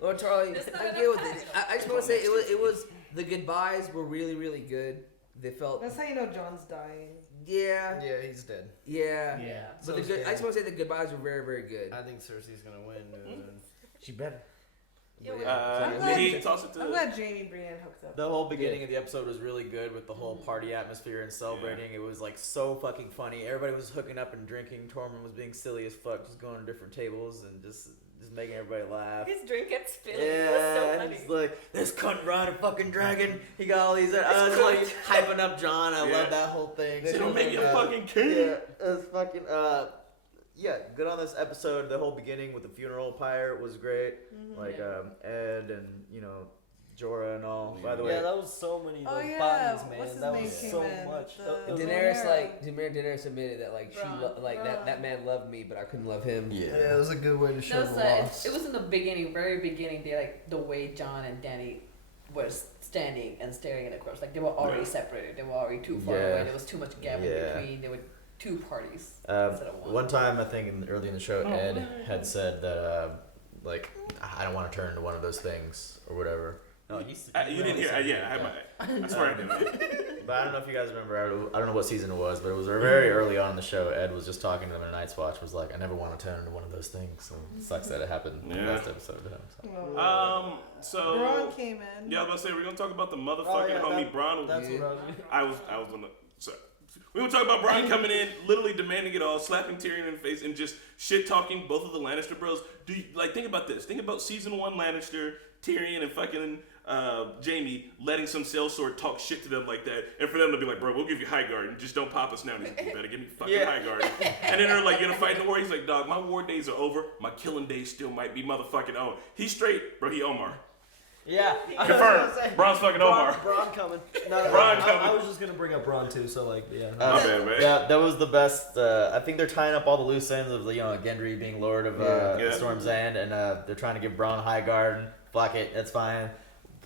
Lord Tarly, I deal with it. I just want to say it was the goodbyes were really, really good. They felt. That's how you know John's dying. Yeah. Yeah, he's dead. Yeah. Yeah. But I just want to say the goodbyes were very, very good. I think Cersei's gonna win. She better. I'm glad Jamie and Brienne hooked up. The whole beginning of the episode was really good with the whole party atmosphere and celebrating. It was like so fucking funny. Everybody was hooking up and drinking. Tormund was being silly as fuck, just going to different tables and just making everybody laugh. His drink gets spilled. Yeah, It was so funny. it's like this cunt ride a fucking dragon. He got all these. I was like hyping up John. I love that whole thing. So don't make you a fucking king. Yeah, it was fucking. Yeah, good on this episode. The whole beginning with the funeral pyre was great. Like Ed and Jorah and all. By the way, that was so many bodies, man. What's his that name was so much. Daenerys admitted that that man loved me, but I couldn't love him. Yeah, it was a good way to show the loss. It was in the beginning, very beginning. The way John and Dany was standing and staring at the corpse. Like they were already separated. They were already too far away. There was too much gap in between. They were two parties instead of one. One time, I think early in the show, Ed had said that I don't want to turn into one of those things or whatever. No, you didn't hear. I had I swear I didn't. But I don't know if you guys remember. I don't know what season it was, but it was very early on in the show. Ed was just talking to them in a Night's Watch. Was like, I never want to turn into one of those things. So it sucks that it happened in the last episode to him. So Bronn came in. Yeah, I was about to say we're gonna talk about the motherfucking homie Bronn. That's what I was gonna. Sorry. We were talking about Bronn coming in, literally demanding it all, slapping Tyrion in the face, and just shit talking both of the Lannister bros. Do you think about this? Think about season 1 Lannister, Tyrion, and fucking Jamie letting some sellsword talk shit to them like that, and for them to be like, bro, we'll give you Highgarden, and just don't pop us now. And he's like, you better give me fucking Highgarden. And then they're like, you're gonna fight in the war. He's like, dog, my war days are over. My killing days still might be motherfucking on. He's straight, bro. He Omar. Yeah. Confirmed. Bronn's fucking Omar. Bronn coming. Bronn coming. I was just gonna bring up Bronn too, so yeah. My bad, man. Yeah, that was the best. I think they're tying up all the loose ends of Gendry being Lord of Storm's End, and they're trying to give Bronn Highgarden. Fuck it, that's fine.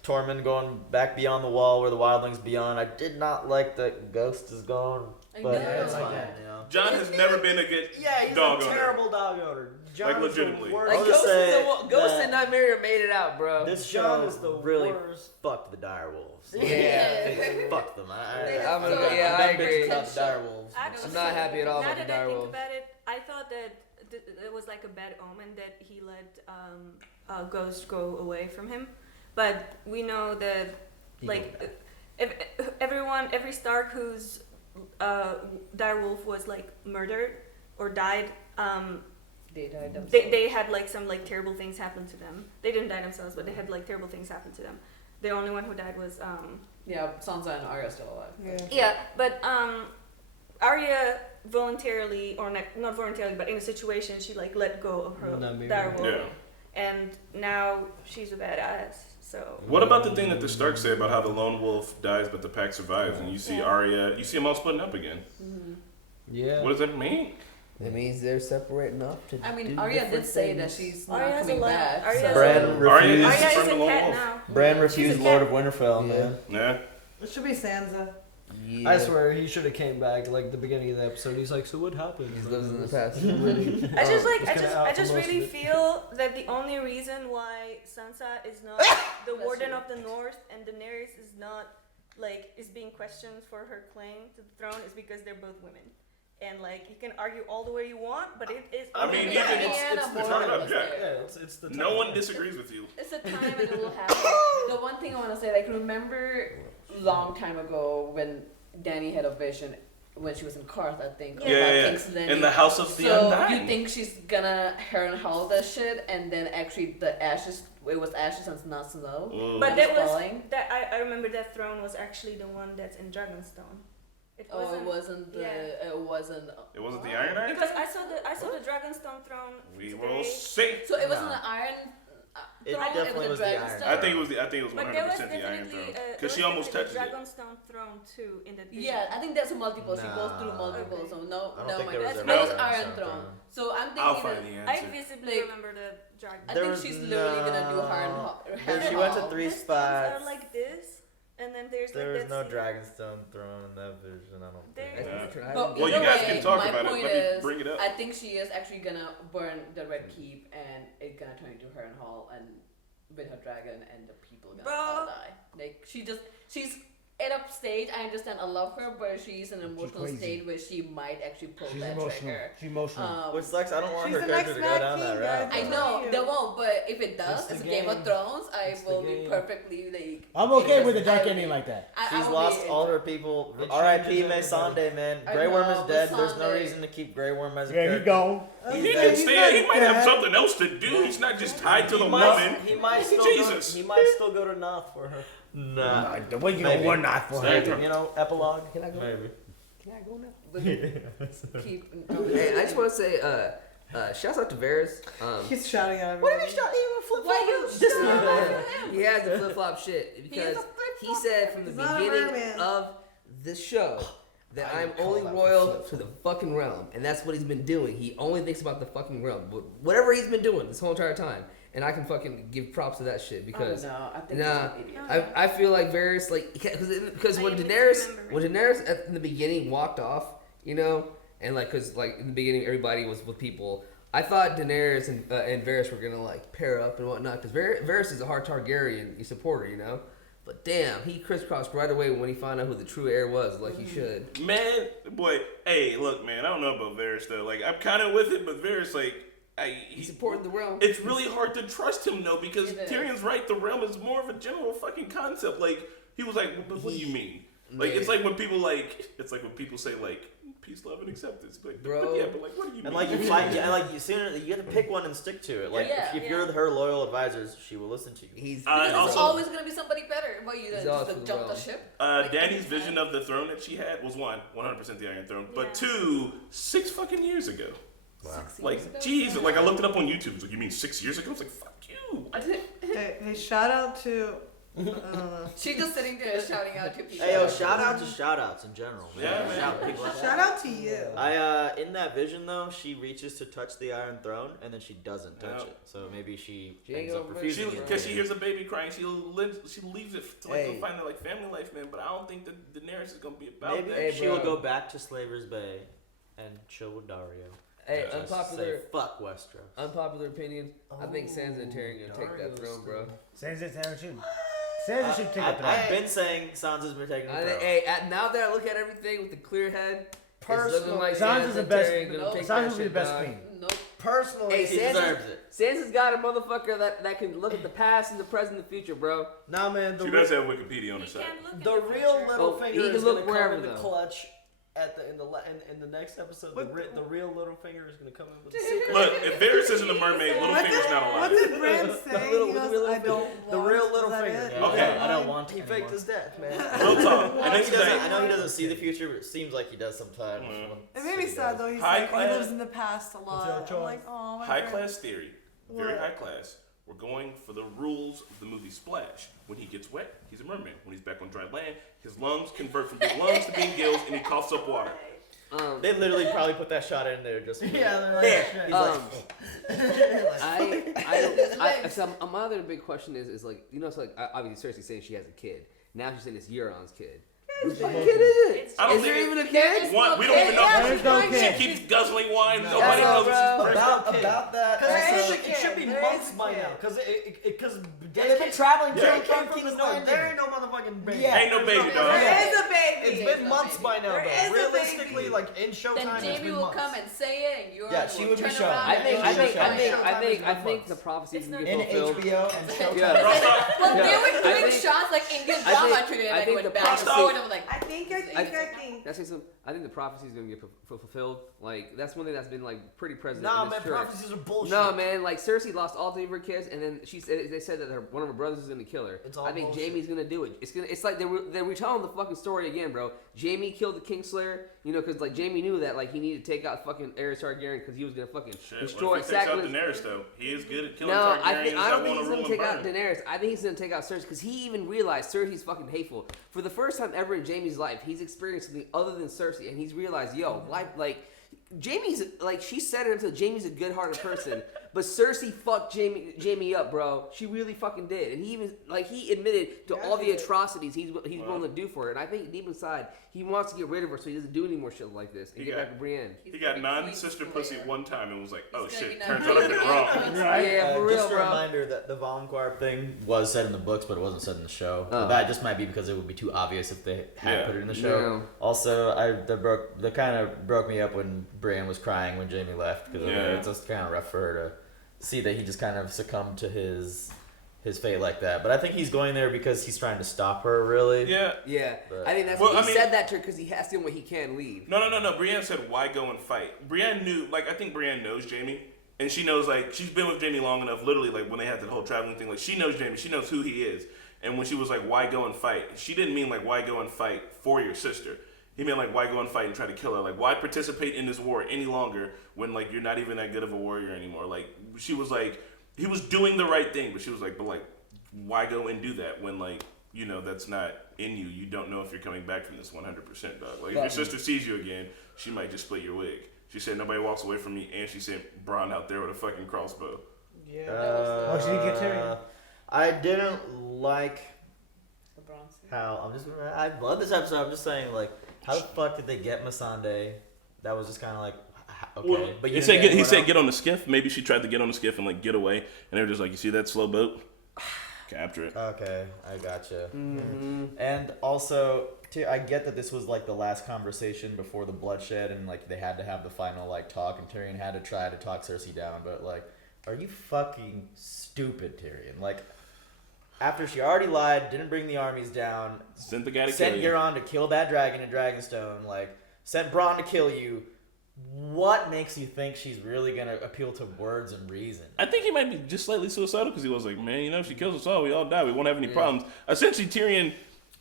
Tormund going back beyond the wall where the wildlings beyond. I did not like that Ghost is gone, but it's fine. John has never been a good dog owner. Terrible dog owner. John like legitimately. Like Ghost and Nymeria made it out, bro. This John show is the really worst. fucked the direwolves. Yeah. Fucked them. I agree. About the direwolves. I'm not happy at all Now about the that I think direwolves. about it, I thought that it was like a bad omen that he let Ghost go away from him. But we know that, if every Stark whose direwolf was murdered or died, they died themselves. They had some terrible things happen to them. They didn't die themselves, but they had terrible things happen to them. The only one who died was Sansa and Arya still alive. Yeah, but Arya voluntarily, or not voluntarily, but in a situation she let go of her direwolf, and now she's a badass. So what about the thing that the Starks say about how the lone wolf dies but the pack survives, and you see Arya, you see them all splitting up again? Mm-hmm. Yeah. What does that mean? It means they're separate enough to. I mean, Arya did say that she's not Arya's coming back. Bran refused. Arya is a cat now. Bran refused Lord of Winterfell, man. Yeah. It should be Sansa. I swear he should have came back the beginning of the episode. He's like, so what happened? He lives in the past. I just really feel that the only reason why Sansa is not the Warden of the North and Daenerys is not is being questioned for her claim to the throne is because they're both women. And you can argue all the way you want, but it is. I mean, it's the no one disagrees with you. It's a time and it will happen. The one thing I want to say, remember long time ago when Dany had a vision when she was in Karth, I think. In the House of the Undying. So you think she's gonna haul that shit, and then actually it was ashes and not snow. But that was I remember that throne was actually the one that's in Dragonstone. It wasn't the Iron Iron? Because I saw the Dragonstone throne. We will see. So it wasn't the Iron. It throne. definitely was the Iron. I think it was 100% But there was the Iron definitely Throne there because she was almost definitely touches it. Dragonstone throne too in the vision. Yeah, I think there's multiple. She goes through Nah. multiple, so no, I don't no, think there was that's ever no a Iron Dragonstone Throne. throne. So I'm thinking I'll find the I answer. visibly Like, remember the dragon. I There think was she's literally gonna do her and She went to Hall. 3 The stones are spots. like this, and then there's There like was no that Dragonstone throne in that vision. I don't think. Yeah. But Well, you either guys way, can talk my about it. point Let me is, bring it up. I think she is actually gonna burn the Red Keep, and it's gonna turn into her and Hall, and with her dragon, and the people gonna all die. Like she's at a stage. I understand. I love her, but she's in an emotional crazy. state where she might actually pull She's that emotional. trigger. She's emotional. Which sucks. I don't want She's her the character next to go Mad down King, that guys. route. I know they won't, but if it does, It's it's the Game of game. Thrones. I It's the will be game. perfectly like. I'm okay with a dark I will ending be- like that. I She's will lost be all into her it. people. It R.I.P. changes Missandei, man. I Grey Worm know, is dead. There's no Missandei. reason to keep Grey Worm as a Yeah, he character. gone. He He's can dead. stay. He might have dead. something else to do. He's not just tied to the He woman. might still Jesus. Go, he might still go to Noth for her. Nah. The way you Maybe. know we're not for her. Maybe, you know, epilogue. Can I go? Maybe. Can I go now? Keep. Hey, I just want to say, shouts out to Varys. He's shouting at everybody. What are you shouting? Why you This shouting man, at him? he has the flip flop shit because he said from the He's not a beginning merman. of the show that I'm only loyal to the fucking realm, and that's what he's been doing. He only thinks about the fucking realm, whatever he's been doing this whole entire time. And I can fucking give props to that shit because I think nah, he's an idiot. I feel like Varys like because when Daenerys in the beginning walked off, you know, and like because like in the beginning everybody was with people. I thought Daenerys and Varys were gonna like pair up and whatnot because Varys is a hard Targaryen supporter, you know. But damn, he crisscrossed right away when he found out who the true heir was, like he should. Man, boy, hey, look, man, I don't know about Varys though. Like, I'm kind of with it, but Varys, like, He's supporting the realm. It's really hard to trust him though because It is. Tyrion's right. The realm is more of a general fucking concept. Like, he was like, "But what do you mean?" Like, it's like when people say like peace, love, and acceptance. But Bro. yeah, but like, what do you mean? And like you fight, yeah, like you sooner you have to pick one and stick to it. Like Yeah, if you're her loyal advisors, she will listen to you. He's Because also- there's always gonna be somebody better. Why you He's just always to for the jump the realm. ship? Danny's vision of the throne that she had was 100% the Iron Throne, but 2, 6 fucking years ago. Wow. Like, jeez, like I looked it up on YouTube. It's like, you mean 6 years ago? I was like, fuck you. Hey, shout out to. She's just sitting there shouting out to people. Hey yo, shout out to shout outs in general. Man. Yeah, man. Shout people out. Shout out to you. I in that vision though, she reaches to touch the Iron Throne and then she doesn't touch it. So maybe she ain't ends up gonna refusing. it. Because she hears a baby crying, she leaves it to like Hey. go find her like family life, man. But I don't think that Daenerys is gonna be about Maybe that. she will go back to Slaver's Bay and chill with Dario. Hey, Just unpopular say, fuck Westeros. Unpopular opinion. I think Sansa and Tyrion gonna take that throne, bro. Sansa should take a throne. I've been saying Sansa's been taking the throne. Hey, now that I look at everything with the clear head, it's looking like Sansa's the best. Tyrion gonna take Sansa's that will be the shit, best dog. queen. Nope. Personally, Hey, she deserves it. Sansa's got a motherfucker that can look at the past and the present and the future, bro. Nah, man. She does have Wikipedia on her side. The real Littlefinger he can is look gonna come wherever, in the though. clutch at in the next episode. The real Littlefinger is gonna come in with the secret. Look, if Varys isn't a mermaid, Littlefinger's not alive. What did Brand say? He goes, I don't The want. real Is that Littlefinger. it? Okay. I don't want. He faked his death, man. Real talk. I know he doesn't. I know he doesn't see the future, but it seems like he does sometimes. It made me sad though. He's High like, he class- lives in the past a lot. I'm like, oh my High God. class theory. Very What? high class. We're going for the rules of the movie Splash. When he gets wet, he's a merman. When he's back on dry land, his lungs convert from being lungs to being gills, and he coughs up water. They literally probably put that shot in there just. Yeah, they're like, there. shit. He's like, So my other big question is like, you know, it's like obviously Cersei's saying she has a kid. Now she's saying it's Euron's kid. Whose fucking kid is it? I don't Is there think even a it- kid? One, we don't even know. There's no kid. She keeps guzzling wine. Nobody knows if she's pregnant. about that. It should be months by now, because they've been traveling to and from King's Landing. There ain't no motherfucking baby. Ain't no baby, dog. There is a baby. It's been months by now, There is though. a Realistically, baby. like in Showtime, Then it's Jamie been will months. come and say it, and you're Yeah, she would be turn shown. around I and think go, the prophecies It's can not- get In fulfilled. HBO and Showtime. Yeah. Well, Yeah. they were I doing think- shots like Indian I drama think- today, I like think went the back and prophecy- forth. I was like. I think. I think the prophecy is gonna get fulfilled. Like that's one thing that's been like pretty present. Nah, in this man, church. prophecies are bullshit. No, man, like Cersei lost all 3 of her kids, and then they said that one of her brothers is gonna kill her. It's all I think bullshit. Jaime's gonna do it. It's like they're retelling the fucking story again, bro. Jaime killed the Kingslayer, you know, because like Jaime knew that like he needed to take out fucking Aerys Targaryen because he was gonna fucking destroy. What if he takes out Daenerys though? He is good at killing No, Targaryens. I don't think he's gonna take out Daenerys. I think he's gonna take out Cersei because he even realized Cersei's fucking hateful. For the first time ever in Jaime's life, he's experienced something other than Cersei, and he's realized, yo, life like. Jaime's like she said it until Jaime's a good-hearted person, but Cersei fucked Jaime up, bro. She really fucking did, and he even like he admitted to all the atrocities he's willing to do for her. And I think deep inside he wants to get rid of her so he doesn't do any more shit like this and get back to Brienne. He got non-sister pussy one time and was like, "Oh shit, turns out I've been wrong." Yeah, for real, just a bro. reminder that the Valonqar thing was said in the books, but it wasn't said in the show. Oh. That just might be because it would be too obvious if they had put it in the show. Yeah. Also, that kind of broke me up when Brienne was crying when Jaime left because it's just kind of rough for her to see that he just kind of succumbed to his fate like that. But I think he's going there because he's trying to stop her, really. Yeah. But, I think that's he said that to her because he has to when he can leave. No. Brienne said, "Why go and fight?" Brienne knew, like, I think Brienne knows Jaime, and she knows, like, she's been with Jaime long enough. Literally, like, when they had the whole traveling thing, like, she knows Jaime, she knows who he is. And when she was like, "Why go and fight?" she didn't mean like, "Why go and fight for your sister?" He meant like, "Why go and fight and try to kill her? Like, why participate in this war any longer when like you're not even that good of a warrior anymore?" Like, she was like, he was doing the right thing, but she was like, "But like, why go and do that when like, you know, that's not in you? You don't know if you're coming back from this 100%, dog. Like, if your sister sees you again, she might just split your wig." She said, "Nobody walks away from me," and she sent Bronn out there with a fucking crossbow. Yeah. She didn't get Tyrion. I didn't like how I love this episode. I'm just saying, like, how the fuck did they get Missandei? That was just kind of like, okay. Well, but he said get on the skiff. Maybe she tried to get on the skiff and like get away, and they were just like, "You see that slow boat? Capture it." Okay, I gotcha. Mm-hmm. And also, I get that this was like the last conversation before the bloodshed, and like they had to have the final like talk, and Tyrion had to try to talk Cersei down. But like, are you fucking stupid, Tyrion? Like, after she already lied, didn't bring the armies down, sent the guy to sent kill you. Euron to kill that dragon in Dragonstone, like sent Bronn to kill you. What makes you think she's really gonna appeal to words and reason? I think he might be just slightly suicidal because he was like, "Man, you know, if she kills us all, we all die. We won't have any problems." Essentially, Tyrion,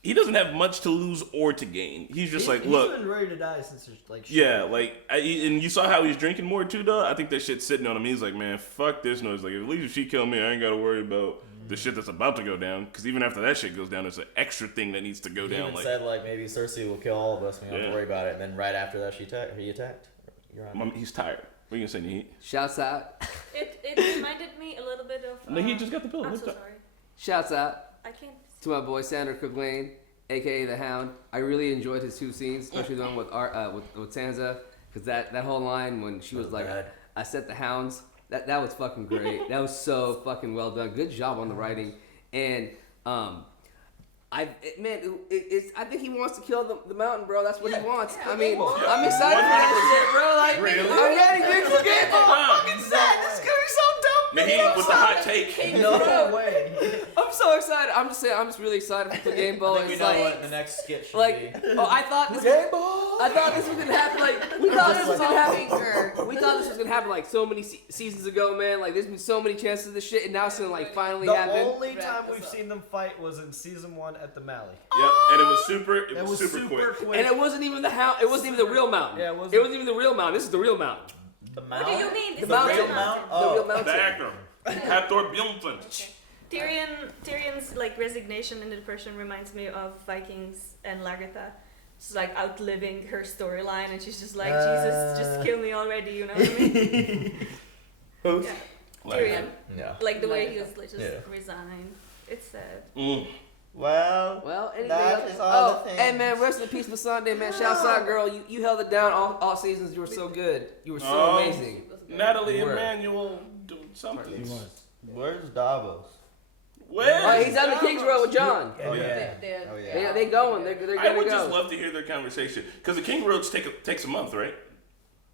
he doesn't have much to lose or to gain. He's just like, look. He's been ready to die since like. Yeah, like, and you saw how he's drinking more too, though. I think that shit's sitting on him. He's like, "Man, fuck this noise. Like, at least if she kill me, I ain't gotta worry about the shit that's about to go down. Because even after that shit goes down, there's an extra thing that needs to go He down." even Like, said like maybe Cersei will kill all of us. We don't have to worry about it. And then right after that, he attacked. He's tired. What are you gonna say, Nahid? Shouts out. It reminded me a little bit of. Nahid just got the pill. I'm What's so up? sorry. Shouts out. I can't. To my boy Sandor Cooklane, aka the Hound. I really enjoyed his 2 scenes, especially the one with Sansa, because that whole line when she was like, "I set the hounds." That was fucking great. That was so fucking well done. Good job on the writing, and I think he wants to kill the mountain, bro. That's what he wants. I mean, I'm excited for this shit, bro. Like, Really? I'm ready for game. I'm fucking sad. This is gonna be so dope. Nahid with the hot take. No way. I'm so excited. I'm just really excited for the game ball. I think It's we know like, what the next skit should like, be. I thought this was gonna happen. Like, we thought this was gonna happen. We thought this was gonna happen like so many seasons ago, man. Like, there's been so many chances of this shit, and now it's gonna like finally happen. The only time we've seen them fight was in season 1 at the Malley. Yep, and it was super quick. And it wasn't even the hound. It wasn't even the real mountain. Yeah, it wasn't even the real mountain. This is the real mountain. The What do you mean? The This mountain. is real mountain. The real mountain. The actor. Hathor Bjornsson. Tyrion's like resignation in the depression reminds me of Vikings and Lagertha. She's like outliving her storyline, and she's just like, "Jesus, just kill me already," you know what I mean? Who's? Yeah. Tyrion. Yeah. Like the way he was like, just Yeah. resigned. It's sad. Well, anything that else? is all the Oh, things. hey man, rest in peace, Missandei, man. Shouts out, girl. You held it down all seasons. You were so good. You were so amazing. Natalie You were. Emmanuel doing something. Where's Davos? Where? He's on the King's Road with John. Oh yeah. They going. They're gonna I would go. just love to hear their conversation because the King Roads takes a month, right?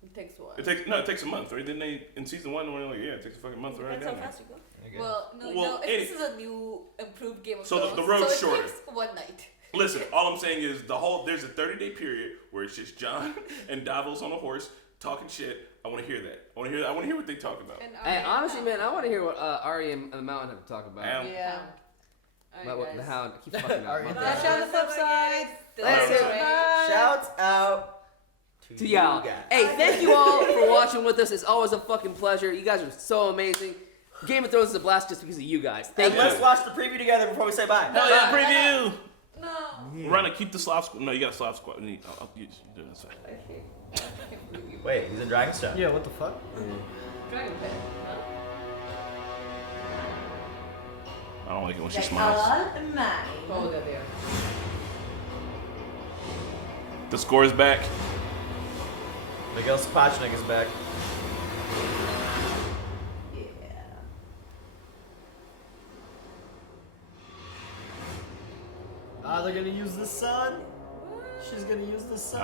It takes what? It takes a month, right? Didn't they in season 1? When like, it takes a fucking month, right? Depends how fast you go. Well, no, Well, if this is a new improved Game of So Thrones, the road's so it shorter. takes one night. Listen, all I'm saying is there's a 30-day period where it's just Jon and Davos on a horse talking shit. I want to hear that. I want to hear what they talk about. And honestly, man, I want to hear what Arya and the Mountain have to talk about. Yeah. The Hound. I keep fucking up. That's on the flip side. Let's hear it. Shouts out to y'all. Hey, thank you all for watching with us. It's always a fucking pleasure. You guys are so amazing. Game of Thrones is a blast just because of you guys. Thank you. Let's watch the preview together before we say bye. Hell yeah, preview! No. Yeah. Run keep the Slav squad. No, you got a Slav squad. I'll use you do this. Wait, he's in Dragonstone. Yeah, what the fuck? Dragon Pit. Huh? I don't like it when she smiles. Oh, there they are. The score is back. Miguel Sapochnik is back. They're gonna use the sun. She's gonna use the sun.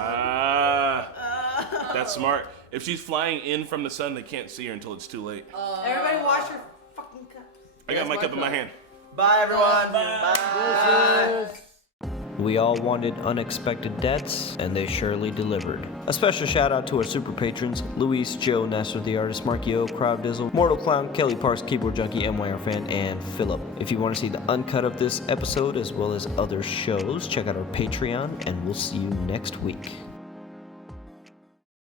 That's smart. If she's flying in from the sun, they can't see her until it's too late. Everybody wash your fucking cups. I got my cup in my hand. Bye, everyone. Bye. We all wanted unexpected deaths, and they surely delivered. A special shout out to our super patrons, Luis, Joe, Nasser the Artist, Markio, Crowd Dizzle, Mortal Clown, Kelly Parks, Keyboard Junkie, MYR Fan, and Philip. If you want to see the uncut of this episode as well as other shows, check out our Patreon, and we'll see you next week.